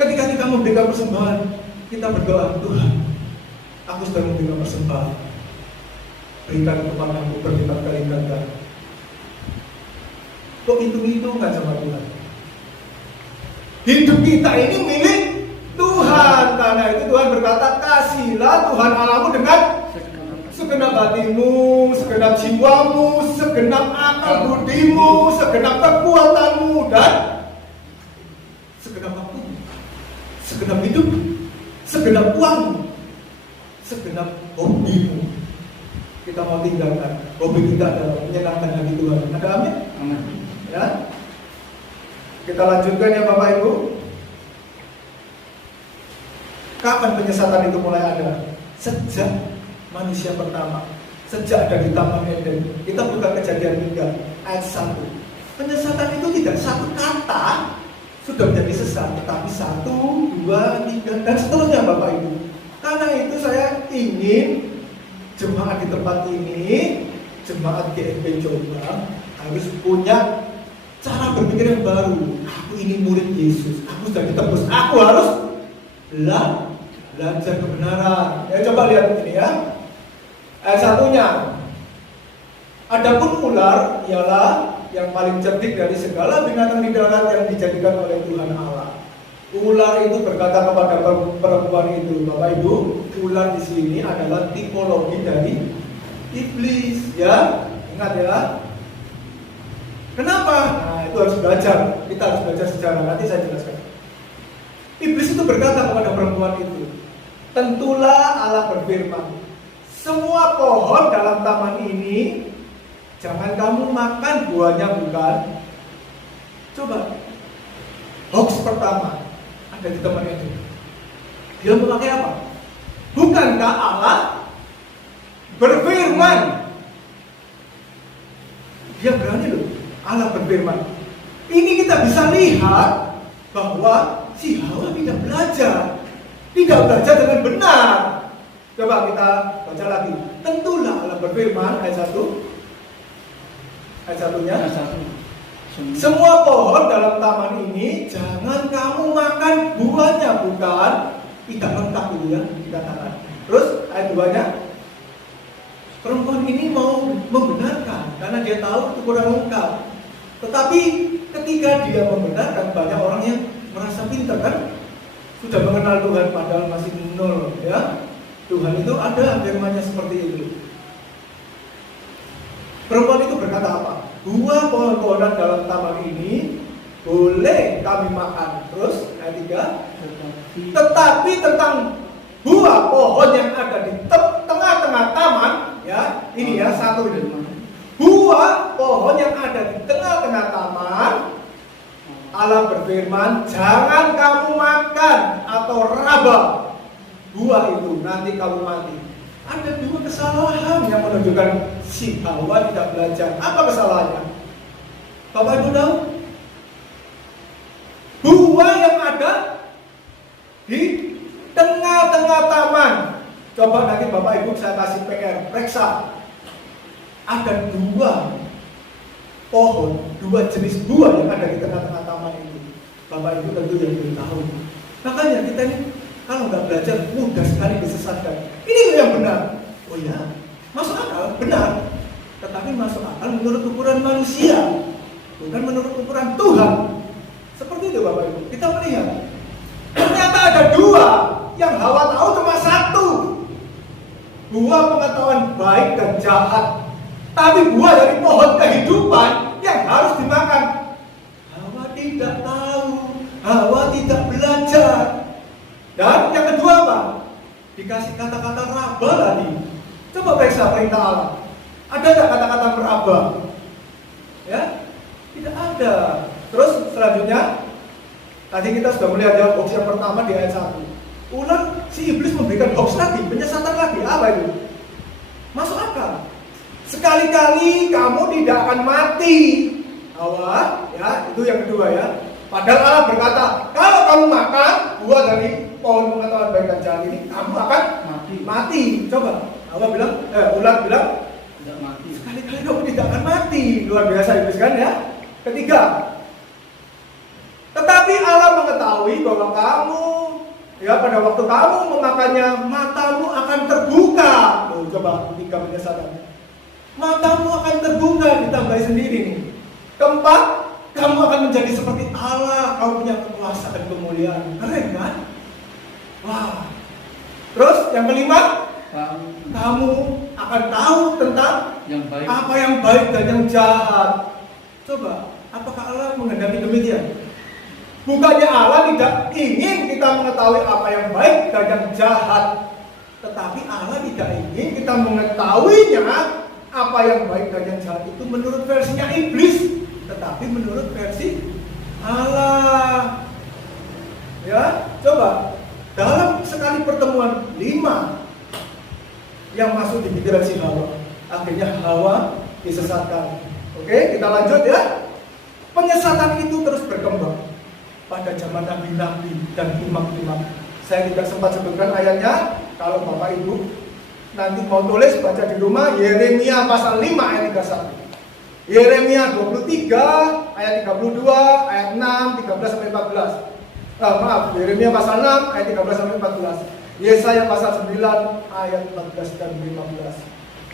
Ketika kita memberikan persembahan, kita berdoa, Tuhan, aku sudah memberikan persembahan, berikan kepadaku berlipat-kali ganda. Kok hitung-hitungan sama Tuhan? Hidup kita ini milik Tuhan. Karena itu Tuhan berkata, kasihlah Tuhan Allahmu dengan segenap hatimu, segenap jiwamu, segenap akal budimu, segenap kekuatanmu, dan segenap waktumu, segenap hidup, segenap uangmu, segenap hobimu. Kita mau tinggalkan hobi kita adalah menyenangkan hati Tuhan. Ada amin? Amin. Ya. Kita lanjutkan ya Bapak Ibu. Kapan penyesatan itu mulai ada? Sejak manusia pertama, sejak ada di Taman Eden. Kita buka Kejadian 3 ayat 1. Penyesatan itu tidak satu kata sudah menjadi sesat, tetapi 1, 2, 3 dan seterusnya Bapak Ibu. Karena itu saya ingin jemaat di tempat ini, jemaat GSP Jombang harus punya cara berpikir yang baru. Aku ini murid Yesus, aku sudah ditebus, aku harus belajar kebenaran. Ya coba lihat ini ya. Ayat 1-nya. Adapun ular ialah yang paling cerdik dari segala binatang di darat yang dijadikan oleh Tuhan Allah. Ular itu berkata kepada perempuan itu, Bapak Ibu, ular di sini adalah tipologi dari iblis, ya. Ingat ya. Kenapa? Nah, itu harus belajar. Kita harus belajar sejarah. Nanti saya jelaskan. Iblis itu berkata kepada perempuan itu, tentulah Allah berfirman, semua pohon dalam taman ini jangan kamu makan buahnya, bukan? Coba. Hoax pertama ada di teman itu. Dia memakai apa? Bukankah Allah berfirman? Dia berani loh. Allah berfirman. Ini kita bisa lihat bahwa si Hawa tidak belajar dengan benar. Coba kita baca lagi. Tentulah Allah berfirman, ayat 1. Ayat 1-nya. Semua pohon dalam taman ini jangan kamu makan buahnya, bukan? Tidak lengkap itu ya dikatakan. Terus ayat 2-nya. Perempuan ini mau membenarkan karena dia tahu itu kurang lengkap. Tetapi ketika dia membenarkan, banyak orang yang merasa pintar kan, sudah mengenal Tuhan padahal masih nol ya. Tuhan itu ada firman-Nya seperti itu. Perempuan itu berkata apa? Buah pohon-pohonan dalam taman ini boleh kami makan. Terus ayat 3. Tetapi tentang buah pohon yang ada di tengah-tengah taman, ya, ini ya satu ini. Buah pohon yang ada di tengah-tengah taman, Allah berfirman, jangan kamu makan atau raba buah itu, nanti kamu mati. Ada 2 kesalahan yang menunjukkan si Hawa tidak belajar. Apa kesalahannya? Bapak Ibu tahu? Buah yang ada di tengah-tengah taman. Coba nanti Bapak Ibu saya kasih PR, periksa. Ada 2 pohon, 2 jenis buah yang ada di tengah-tengah taman itu. Bapak Ibu tentu yang belum tahu. Makanya kita ini kalau nggak belajar mudah sekali disesatkan. Ini yang benar. Oh ya, masuk akal, benar. Tetapi masuk akal menurut ukuran manusia, bukan menurut ukuran Tuhan. Seperti itu Bapak Ibu. Kita melihat ternyata ada 2 yang Hawa tahu cuma 1. Buah pengetahuan baik dan jahat. Tapi buah dari pohon kehidupan yang harus dimakan, Hawa tidak tahu. Hawa tidak belajar. Dan yang kedua apa? Dikasih kata-kata raba lagi. Coba periksa perintah Allah. Ada nggak kata-kata meraba? Ya, tidak ada. Terus selanjutnya, tadi kita sudah melihat ya, hoax yang pertama di ayat 1. Ulang si iblis memberikan hoax lagi, penyesatan lagi. Apa itu? Masuk akal. Sekali-kali kamu tidak akan mati. Hawa, ya, itu yang kedua ya. Padahal Allah berkata, kalau kamu makan buah dari pohon pengetahuan baik dan jahat ini, kamu akan mati. Coba, Hawa bilang, ular bilang, tidak mati. Sekali-kali kamu tidak akan mati. Luar biasa iblis kan ya. Ketiga, tetapi Allah mengetahui bahwa kamu, ya pada waktu kamu memakannya, matamu akan terbuka. Loh, coba 3 penyesatan. Matamu akan terbuka, ditambahi sendiri nih. Keempat, kamu akan menjadi seperti Allah. Kamu punya kekuasaan dan kemuliaan. Keren kan? Wah. Terus yang kelima, kamu akan tahu tentang yang baik. apa yang baik dan yang jahat. Coba, apakah Allah menghendaki demikian? Bukannya Allah tidak ingin kita mengetahui apa yang baik dan yang jahat, tetapi Allah tidak ingin kita mengetahuinya apa yang baik dan yang jahat itu menurut versinya iblis, tetapi menurut versi Allah. Ya, coba dalam sekali pertemuan 5 yang masuk di pikiran si Hawa, akhirnya Hawa disesatkan. Oke, kita lanjut ya. Penyesatan itu terus berkembang. pada zaman nabi-nabi dan imam-imam. Saya tidak sempat sebutkan ayatnya. Kalau Bapak Ibu nanti mau tulis, baca di rumah, Yeremia pasal 5 ayat 31, Yeremia 23 ayat 32, ayat 6, 13 sampai 14. Yeremia pasal 6 ayat 13 sampai 14. Yesaya pasal 9 ayat 14 dan 15.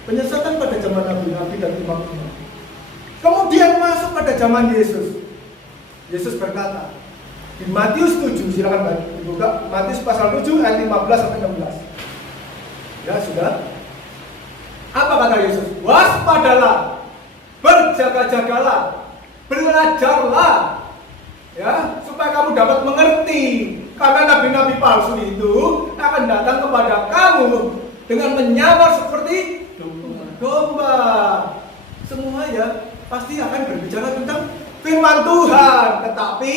Penyesatan pada zaman nabi-nabi dan imam-imam. Kemudian masuk pada zaman Yesus. Yesus berkata di Matius 7, silakan dibuka, Matius pasal 7 ayat 15 sampai 16. Ya, sudah. Apa kata Yesus? Waspadalah, berjaga-jagalah, belajarlah, ya, supaya kamu dapat mengerti. Karena nabi-nabi palsu itu akan datang kepada kamu dengan menyamar seperti domba. Semua ya pasti akan berbicara tentang firman Tuhan, tetapi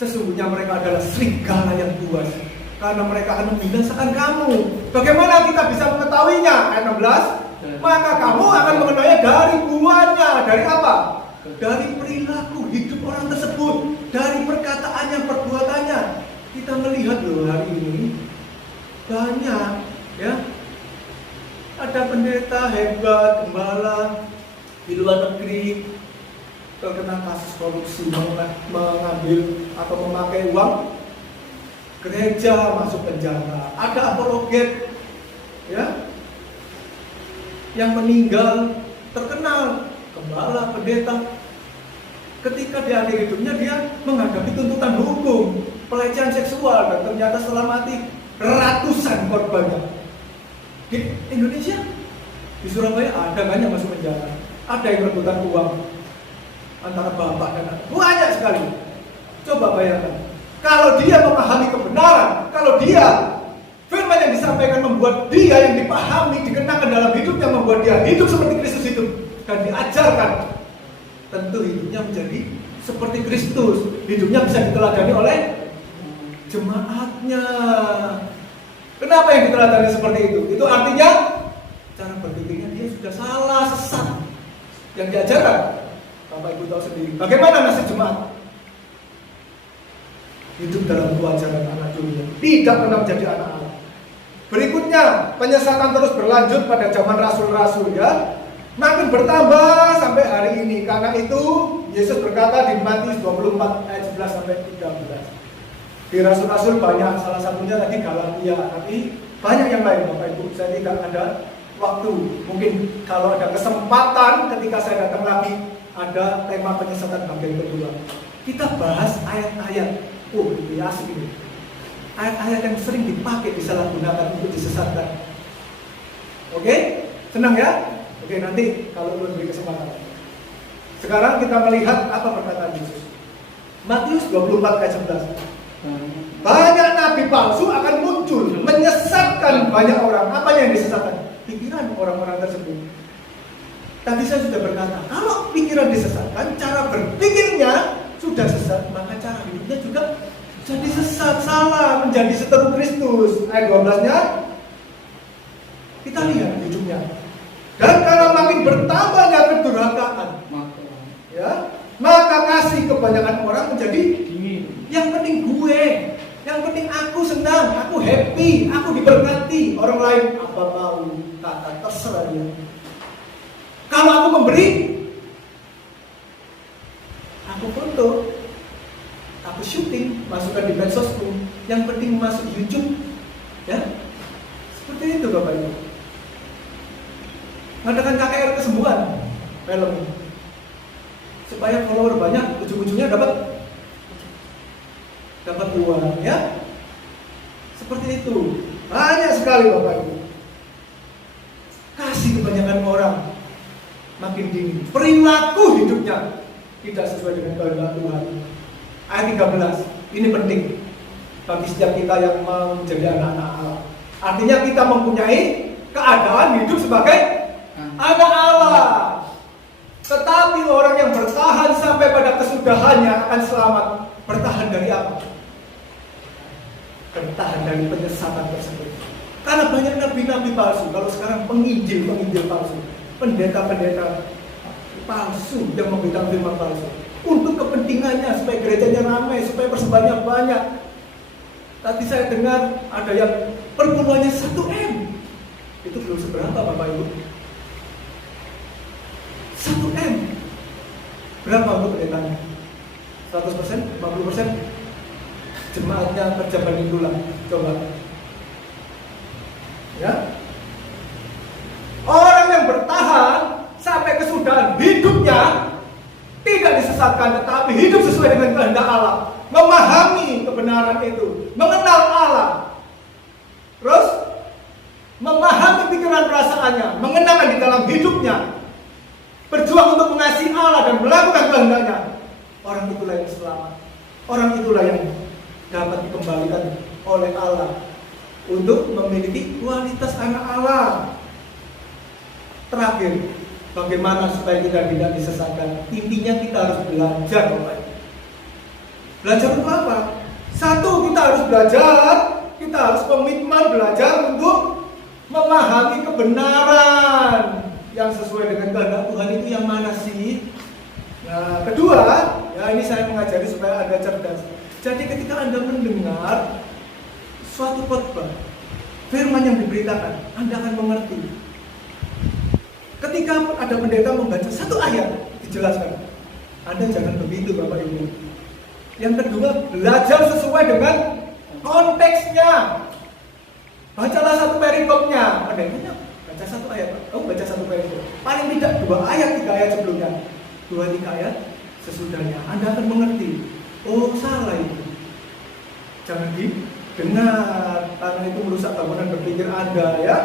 sesungguhnya mereka adalah serigala yang buas, karena mereka akan membinasakan kamu. Bagaimana kita bisa mengetahuinya? Ayat 16, maka kamu akan mengenalnya dari buahnya. Dari apa? Dari perilaku hidup orang tersebut, dari perkataannya, perbuatannya. Kita melihat loh hari ini banyak, ya, ada pendeta hebat, gembala di luar negeri terkena kasus korupsi, mengambil atau memakai uang gereja, masuk penjara. Ada apologet, ya, yang meninggal, terkenal, gembala, pendeta. Ketika di akhir hidupnya dia menghadapi tuntutan hukum pelecehan seksual, dan ternyata setelah mati ratusan korbannya. Di Indonesia, di Surabaya ada banyak masuk penjara, ada yang rebutan uang antara bapak dan anak, banyak sekali. Coba bayangkan, kalau dia memahami kebenaran, kalau dia firman yang disampaikan membuat dia yang dipahami, dikenakan dalam hidupnya, membuat dia hidup seperti Kristus hidup dan diajarkan, tentu hidupnya menjadi seperti Kristus. Hidupnya bisa diteladani oleh jemaatnya. Kenapa yang diteladani seperti itu? Itu artinya cara berpikirnya dia sudah salah, sesat. Yang diajarkan, Bapak Ibu tahu sendiri. Bagaimana nasib jemaat? Hidup dalam kewajaran anak dunia, tidak pernah menjadi anak Allah. Berikutnya, penyesatan terus berlanjut pada zaman rasul-rasul, ya. Makin bertambah sampai hari ini. Karena itu Yesus berkata di Matius 24 ayat 11 sampai 13. Di rasul-rasul banyak, salah satunya tadi Galatia, tapi banyak yang lain, Bapak Ibu. Saya tidak ada waktu. Mungkin kalau ada kesempatan ketika saya datang lagi, ada tema penyesatan bagian kedua. Kita bahas ayat-ayat. Ini asik ini. Ayat-ayat yang sering dipakai, disalahgunakan untuk disesatkan. Oke? Senang ya? Oke, nanti kalau belum beri kesempatan. Sekarang kita melihat apa perkataan Yesus. Matius 24 ayat 11. Banyak nabi palsu akan muncul, menyesatkan banyak orang. Apa yang disesatkan? Pikiran orang-orang tersebut. Tadi saya sudah berkata, kalau pikiran disesatkan, cara berpikirnya sudah sesat, maka cara hidupnya juga jadi sesat, salah, menjadi seteru Kristus. Ayat 12-nya kita lihat hidupnya. Dan karena makin bertambahnya kedurhakaan, ya, maka kasih kebanyakan orang menjadi dingin. Yang penting gue, yang penting aku senang, aku happy, aku diberkati. Orang lain apa mau kata terserah dia. Kalau aku memberi, aku foto, aku syuting, masukkan di medsosku. Yang penting masuk YouTube, ya. Seperti itu Bapak Ibu. Mengadakan KKR kesembuhan film ini, supaya follower banyak, ujung-ujungnya dapat uang, ya. Seperti itu. Banyak sekali Bapak Ibu. Kasih kebanyakan orang makin dingin. Perilaku hidupnya tidak sesuai dengan kehendak Tuhan. Ayat 13. Ini penting bagi setiap kita yang mau menjadi anak-anak Allah. Artinya kita mempunyai keadaan hidup sebagai anak Allah. Tetapi orang yang bertahan sampai pada kesudahannya akan selamat. Bertahan dari apa? Bertahan dari penyesatan tersebut. Karena banyak nabi-nabi palsu. Kalau sekarang penginjil palsu, pendeta-pendeta palsu yang memberitakan firman palsu. untuk kepentingannya, supaya gerejanya ramai, supaya persembahannya banyak. Tadi saya dengar ada yang perpuluhannya 1M. Itu belum seberapa Bapak Ibu. 1M. Berapa untuk pendetanya? 100%? 50%? Jemaatnya kerja banding tulang. Coba. Ya. Orang yang bertahan sampai kesudahan hidupnya tidak disesatkan, tetapi hidup sesuai dengan kehendak Allah, memahami kebenaran itu, mengenal Allah, terus memahami pikiran perasaannya, mengenakan di dalam hidupnya, berjuang untuk mengasihi Allah dan melakukan kehendaknya. Orang itulah yang selamat. Orang itulah yang dapat dikembalikan oleh Allah untuk memiliki kualitas anak Allah. Terakhir, bagaimana supaya kita tidak disesatkan? Intinya kita harus belajar, Bapak Ibu. Belajar untuk apa? Satu, kita harus belajar, kita harus komitmen belajar untuk memahami kebenaran yang sesuai dengan kehendak Tuhan itu yang mana sih? Nah, kedua, ya ini saya mengajari supaya Anda cerdas. Jadi ketika Anda mendengar suatu khotbah, firman yang diberitakan, Anda akan mengerti. Ketika ada pendeta membaca satu ayat, dijelaskan. Anda jangan begitu Bapak Ibu. Yang kedua, belajar sesuai dengan konteksnya. Bacalah satu perikopnya. Pendetanya baca satu ayat, baca satu perikop. Paling tidak 2 ayat, 3 ayat sebelumnya. 2-3 ayat sesudahnya. Anda akan mengerti. Oh, salah itu. Jangan didengar, karena itu merusak bangunan berpikir Anda, ya.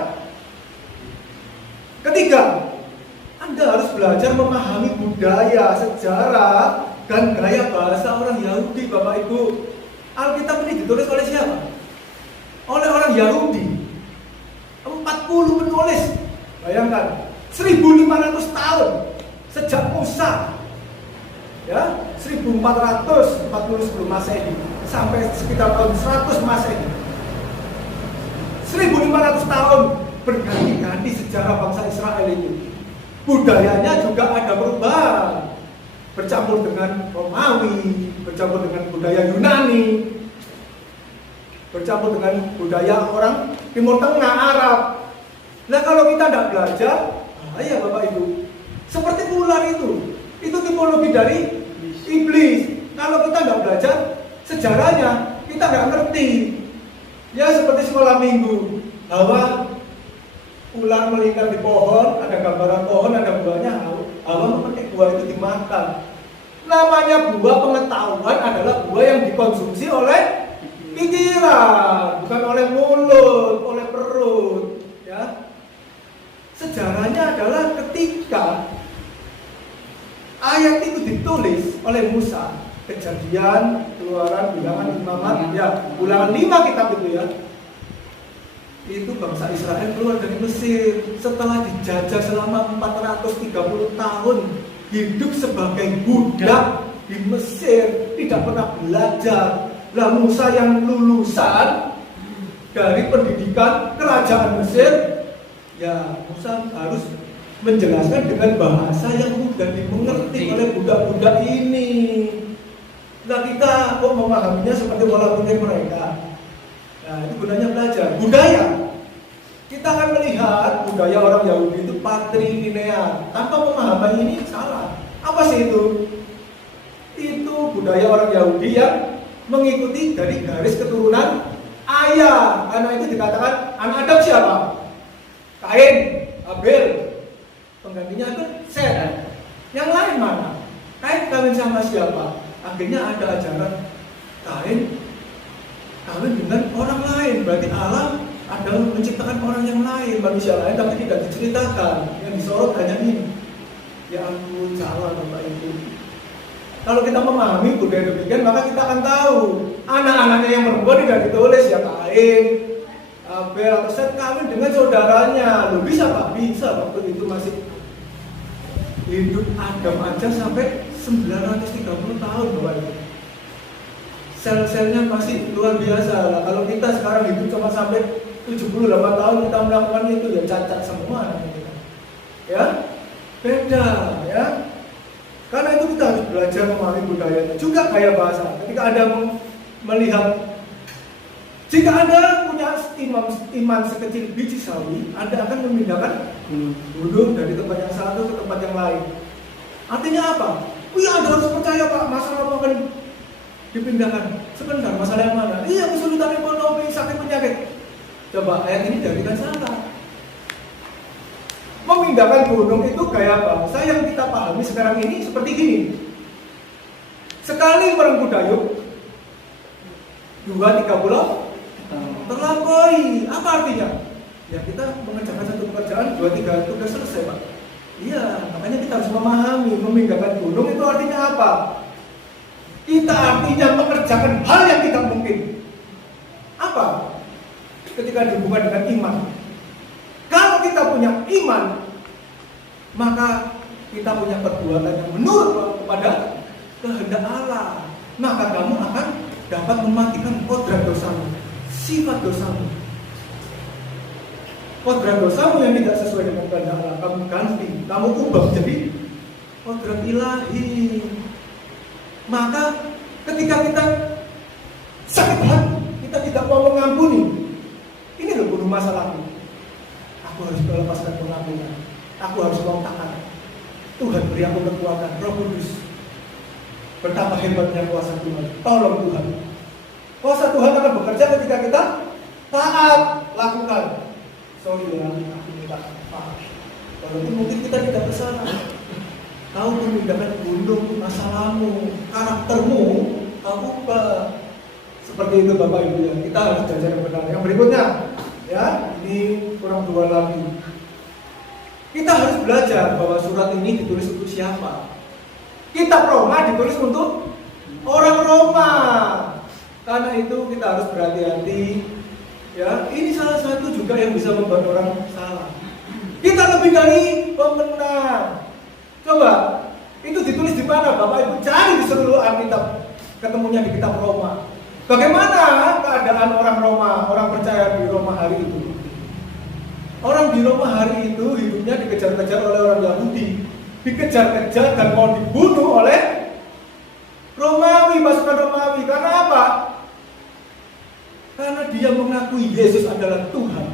Ketiga, Anda harus belajar memahami budaya, sejarah, dan gaya bahasa orang Yahudi, Bapak Ibu. Alkitab ini ditulis oleh siapa? Oleh orang Yahudi. 40 penulis. Bayangkan, 1500 tahun sejak Musa, ya, 1440 sebelum Masehi sampai sekitar tahun 100 Masehi. 1500 tahun berganti-ganti sejarah bangsa Israel itu. Budayanya juga ada perubahan, bercampur dengan Romawi, bercampur dengan budaya Yunani, bercampur dengan budaya orang Timur Tengah, Arab. Nah, kalau kita tidak belajar, bahaya Bapak Ibu. Seperti ular itu tipologi dari iblis. Kalau kita tidak belajar sejarahnya, kita nggak ngerti. Ya seperti sekolah minggu, Hawa, ular melingkar di pohon, ada gambaran pohon, ada buahnya. Hawa memakai buah itu dimakan. Namanya buah pengetahuan adalah buah yang dikonsumsi oleh pikiran, bukan oleh mulut, oleh perut. Ya. Sejarahnya adalah ketika ayat itu ditulis oleh Musa, Kejadian, Keluaran, Bilangan, Imamat, ya, Ulangan 5 kitab itu ya. Itu bangsa Israel keluar dari Mesir setelah dijajah selama 430 tahun, hidup sebagai budak di Mesir, tidak pernah belajar. Lah Musa yang lulusan dari pendidikan kerajaan Mesir, ya Musa harus menjelaskan dengan bahasa yang mudah dimengerti oleh budak-budak ini. Nah kita kok memahaminya seperti pola pikir mereka. Nah itu gunanya belajar. Budaya, kita akan melihat budaya orang Yahudi itu patrilinear. Tanpa pemahaman ini salah. Apa sih itu? Itu budaya orang Yahudi yang mengikuti dari garis keturunan ayah. Karena itu dikatakan anak Adam siapa? Kain, Abel. Penggantinya itu Set. Yang lain mana? Kain kawin sama siapa? Akhirnya ada ajaran Kain kawin dengan orang lain. Berarti Allah adalah menciptakan orang yang lain, manusia lain, tapi tidak diceritakan. Yang disorot hanya ini. Ya ampun, salah Bapak Ibu. Kalau kita memahami budaya demikian, maka kita akan tahu anak-anaknya yang perempuan tidak ditulis ya Kain, Abel atau Set kawin dengan saudaranya. Loh bisa Pak? Bisa. Waktu itu masih hidup Adam aja sampai 930 tahun Bapak Ibu. Sel-selnya masih luar biasa. Kalau kita sekarang hidup cuma sampai 78 tahun kita melakukan itu ya cacat semua. Ya, beda ya. Karena itu kita harus belajar belajar memahami budaya, juga gaya bahasa. Ketika Anda melihat, jika Anda punya iman sekecil biji sawi, Anda akan memindahkan gunung dari tempat yang satu ke tempat yang lain. Artinya apa? Iya, Anda harus percaya Pak, masalah apa akan dipindahkan. Sebentar, masalah yang mana? Iya, kesulitan ekonomi, sakit penyakit. Coba ayat ini jadikan salah. Memindahkan gunung itu gaya bangsa yang kita pahami sekarang ini seperti gini. Sekali merengkuh dayung, 2-3 pulau terlampaui. Apa artinya? Ya kita mengerjakan satu pekerjaan 2-3 tugas selesai Pak. Iya, makanya kita harus memahami memindahkan gunung itu artinya apa? Kita artinya mengerjakan hal yang tidak mungkin. Apa? Ketika dihubungkan dengan iman. Kalau kita punya iman, maka kita punya perbuatan yang menurut kepada kehendak Allah. Maka kamu akan dapat mematikan kodrat dosamu, sifat dosamu. Kodrat dosamu yang tidak sesuai dengan kehendak Allah, kamu ganti, kamu ubah menjadi kodrat ilahi. Maka ketika kita sakit hati, kita tidak mau mengampuni. Ini loh bunuh masalahku. Aku harus melepaskan pengampunan. Aku harus mau taat. Tuhan beri aku kekuatan. Roh Kudus, betapa hebatnya kuasa Tuhan. Tolong Tuhan. Kuasa Tuhan akan bekerja ketika kita taat, lakukan. Sorry ya, aku minta maaf. Walaupun mungkin kita tidak bersalah. Kau memindahkan gunung masalahmu, karaktermu, kau ubah. Seperti itu Bapak Ibu ya. Kita harus belajar yang benar. Yang berikutnya, ya, ini kurang 2 lagi. Kita harus belajar bahwa surat ini ditulis untuk siapa. Kitab Roma ditulis untuk orang Roma. Karena itu kita harus berhati-hati. Ya, ini salah satu juga yang bisa membuat orang salah. Kita lebih dari pemenang. Coba, itu ditulis di mana? Bapak Ibu cari di seluruh Alkitab. Ketemunya di kitab Roma. Bagaimana keadaan orang Roma, orang percaya di Roma hari itu? Orang di Roma hari itu hidupnya dikejar-kejar oleh orang Yahudi, dikejar-kejar dan mau dibunuh oleh Romawi, pasukan Romawi. Karena apa? Karena dia mengakui Yesus adalah Tuhan.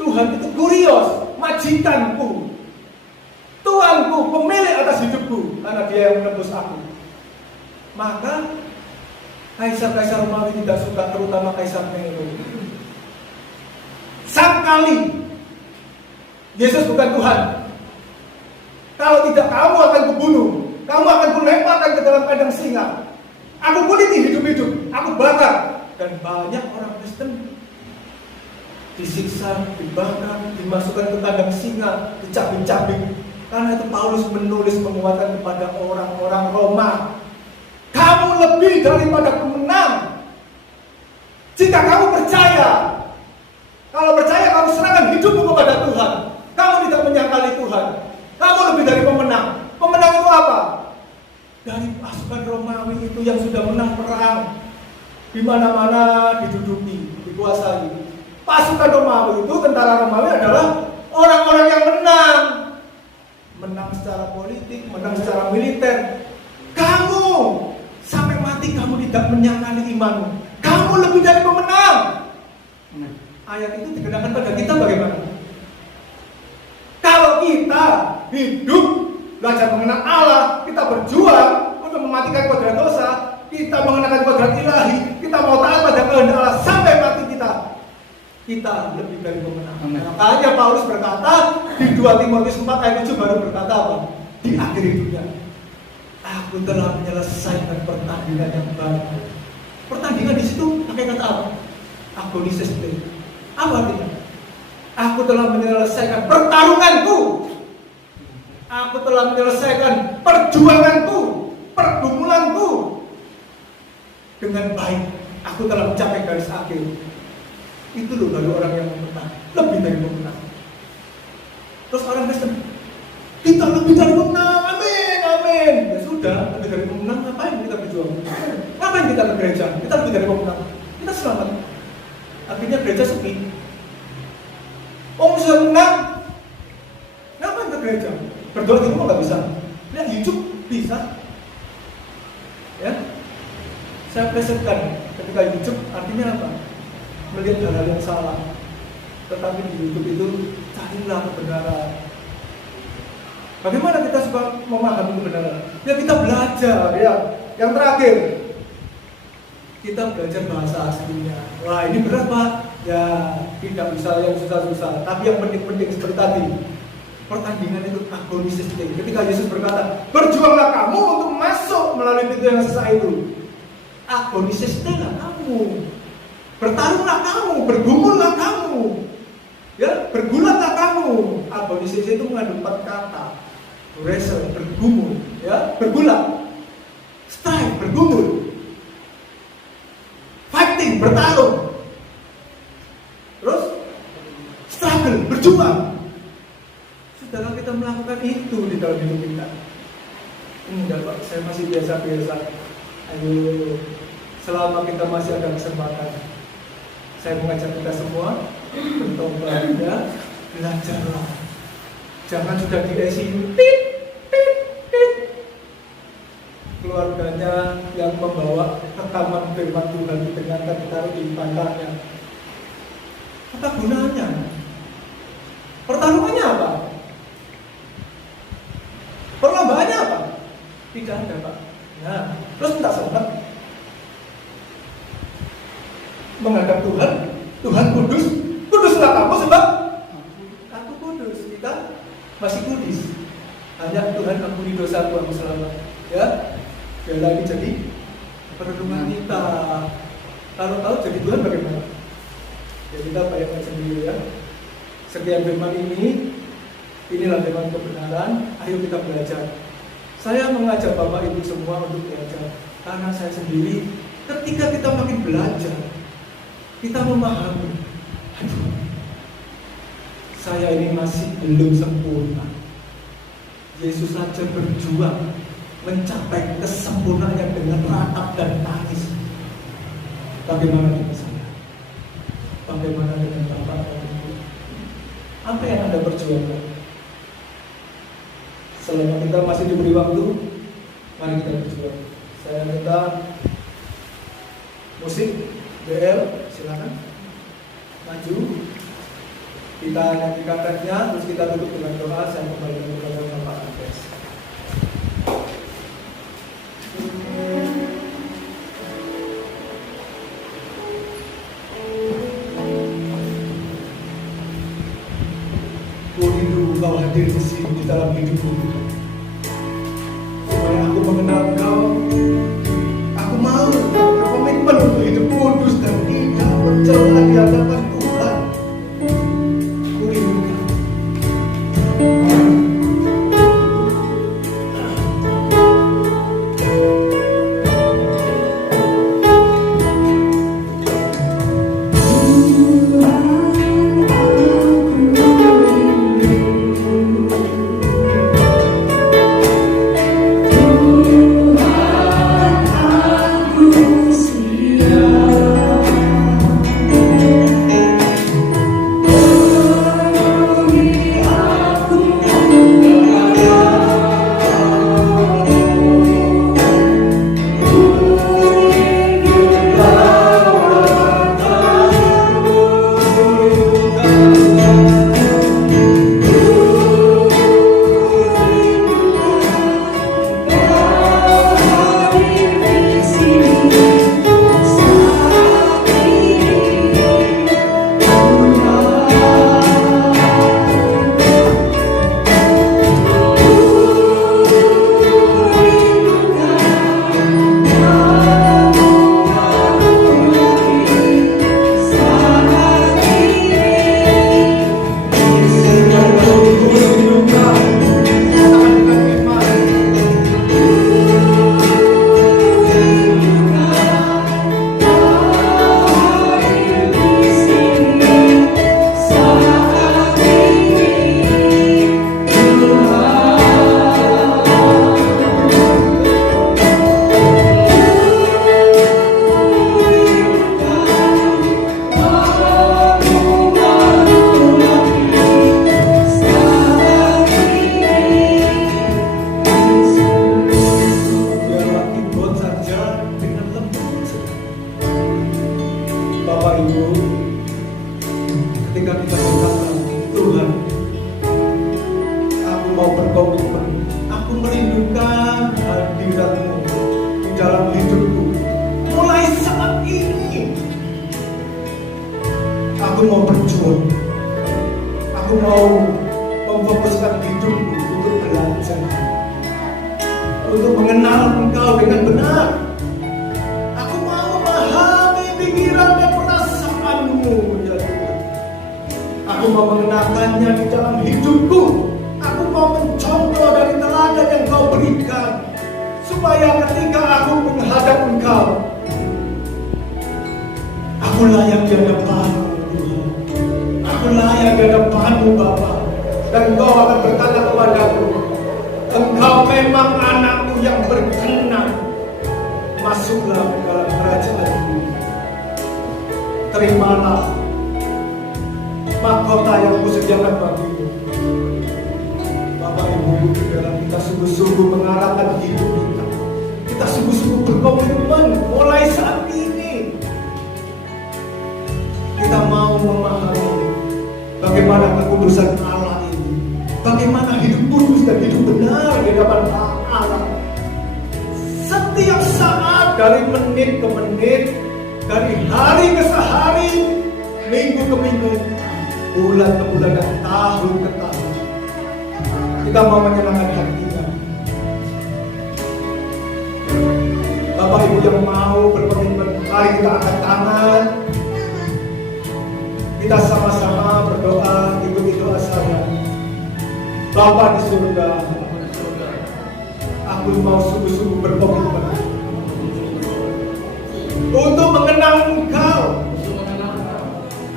Tuhan itu kurios, majikanku, Tuanku, pemilik atas hidupku, karena dia yang menebus aku. Maka Kaisar-kaisar Romawi tidak suka, terutama Kaisar Nero. Sangkali Yesus bukan Tuhan. Kalau tidak, kamu akan kubunuh, kamu akan kulemparkan ke dalam kandang singa. Aku kuliti hidup-hidup, aku bakar. Dan banyak orang Kristen disiksa, dibakar, dimasukkan ke kandang singa, dicabik-cabik. Karena itu Paulus menulis menguatkan kepada orang-orang Roma, kamu lebih daripada pemenang. Jika kamu percaya, kalau percaya kamu serahkan hidupmu kepada Tuhan, kamu tidak menyangkali Tuhan, kamu lebih dari pemenang. Pemenang itu apa? Dari pasukan Romawi itu yang sudah menang perang, di mana-mana diduduki, dikuasai. Pasukan Romawi itu, tentara Romawi adalah orang-orang yang menang. Menang secara politik, menang secara militer. Kamu sampai mati kamu tidak menyangkali imanmu. Kamu lebih dari pemenang. Ayat itu dikenakan pada kita bagaimana? Kalau kita hidup belajar mengenal Allah, kita berjuang untuk mematikan kodrat dosa, kita mengenakan kodrat ilahi, kita mau taat pada kehendak Allah sampai mati kita lebih dari pemenang. Makanya Paulus berkata di 2 Timotius 4 ayat 7 baru berkata apa? Di akhir hidupnya, aku telah menyelesaikan pertandingan yang baik. Pertandingan di situ pakai kata apa? Agonises te. Apa artinya? Aku telah menyelesaikan pertarunganku. Aku telah menyelesaikan perjuanganku, pergumulanku dengan baik. Aku telah mencapai garis akhir. Itu loh baru orang yang memenang, lebih dari pemenang. Terus orang Kristen, kita lebih dari pemenang, amin, amin. Ya sudah, lebih dari pemenang, ngapain kita berjuang? Ngapain kita ke gereja? Kita lebih dari pemenang, kita selamat. Akhirnya gereja sepi. Oh, sudah menang, ngapain ke gereja? Berdoa di rumah nggak bisa. Lihat YouTube bisa. Saya plesetkan ketika YouTube, artinya apa? Melihat hal-hal yang salah. Tetapi di YouTube itu carilah kebenaran. Bagaimana kita supaya memahami kebenaran? Ya kita belajar ya. Yang terakhir, kita belajar bahasa aslinya. Wah ini berat Pak. Ya tidak bisa yang susah-susah. Tapi yang penting-penting seperti tadi. Pertandingan itu agonisistik. Ketika Yesus berkata, berjuanglah kamu untuk masuk melalui pintu yang sesat itu. Agonisistik lah kamu. Bertarunglah kamu, bergumullah kamu. Ya, bergulatlah kamu. Agonisistik itu mengandung 4 kata. Wrestle, bergumul, ya, bergulat. Strike, bergumul. Fighting, bertarung. Terus struggle, berjuang. Saudara, kita melakukan itu di dalam hidup kita. Enggak Pak, saya masih biasa-biasa. Ayo, selama kita masih ada kesempatan, saya mengajak kita semua bertobat ya, belajarlah. Jangan sudah di ICU, keluarganya yang membawa rekaman firman Tuhan didengarkan ditaruh di pantatnya. Apa gunanya? Pertarungannya apa? Perlombaannya apa? Tidak ada Pak. Nah, terus minta senang menghadap Tuhan. Tuhan kudus, kuduslah kamu sebab aku kudus. Kita masih kudus. Hanya Tuhan ampuni dosaku, aku selamat. Ya, dia lagi jadi perlindungan kita. Kalau tahu jadi Tuhan bagaimana? Ya kita bayangkan sendiri ya. Sekian firman ini, inilah firman kebenaran. Ayo kita belajar. Saya mengajak Bapak Ibu semua untuk belajar. Karena saya sendiri, ketika kita makin belajar, kita memahami, aduh, saya ini masih belum sempurna. Yesus saja berjuang mencapai kesempurnaannya dengan ratap dan tangis. Bagaimana dengan saya? Bagaimana dengan Bapak dan Ibu? Apa yang Anda perjuangkan? Selama kita masih diberi waktu, mari kita berjuang. Saya minta musik, BL, silakan maju. Kita nyanyikan tracknya, terus kita tutup dengan doa. Saya kembali kepada Bapak Andres. Ku rindu Kau hadir di sini di dalam hidupku. Supaya aku mengenal Kau. Aku mau berkomitmen untuk hidup kudus dan tidak mencela di hadapan Tuhan. Ku rindu Kau. Aku mau memfokuskan hidupku untuk belajar, untuk mengenal Engkau dengan benar. Aku mau memahami pikiran dan perasaanmu, ya Tuhan. Aku mau mengenakannya di dalam hidupku. Aku mau mencontoh dari teladan yang Kau berikan, supaya ketika aku menghadap Engkau, aku layak di hadapan-Mu, Tuhan. Aku layak di hadapan-Mu, Bapa. Dan Engkau akan berkata kepadaku, Engkau memang anak-Mu yang berkenan. Masuklah ke dalam kerajaan-Mu. Terimalah mahkota yang Kusediakan bagimu. Bapak Ibu, dalam kita sungguh-sungguh mengarahkan hidup kita, kita sungguh-sungguh berkomitmen mulai saat ini. Kita mau memahami bagaimana kekudusan Allah ini, bagaimana hidup kudus dan hidup benar di hadapan Allah. Setiap saat, dari menit ke menit, dari hari ke hari, minggu ke minggu, bulan ke bulan, dan tahun ke tahun, kita mau menyenangkan hati kita. Bapak Ibu yang mau berkomitmen, mari kita angkat tangan. Kita sama-sama berdoa, ikuti doa saya. Bapa di surga, aku mau sungguh-sungguh berkomitmen untuk mengenal Engkau.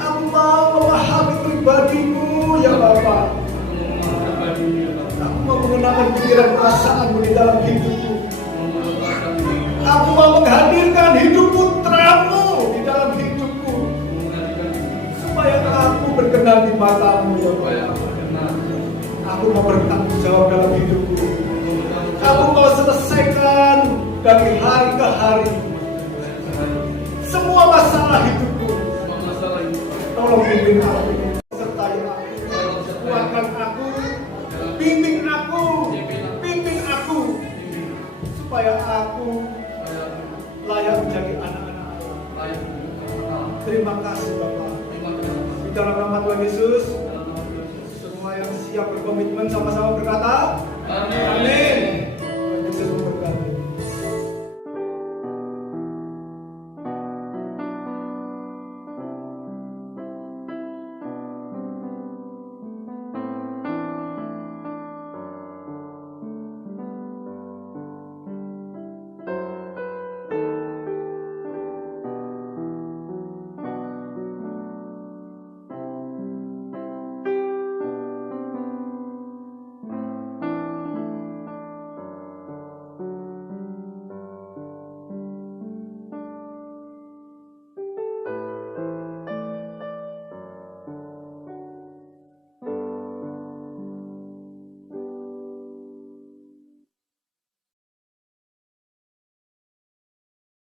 Aku mau memahami pribadi-Mu, ya Bapa. Aku mau mengenalkan pikiran perasaanmu di dalam hidupku. Aku mau menghadirkan hidup putramu di dalam hidupku, supaya aku berkenan di matamu, ya Bapa. Aku mau bertanggung jawab dalam hidupku. Aku mau selesaikan dari hari ke hari semua masalah hidupku. Tolong pimpin aku, sertai aku, kuatkan aku, bimbing aku, supaya aku layak menjadi anak-anak Allah. Terima kasih Bapak. Di dalam nama Tuhan Yesus, semua yang siap berkomitmen sama-sama berkata, Amin.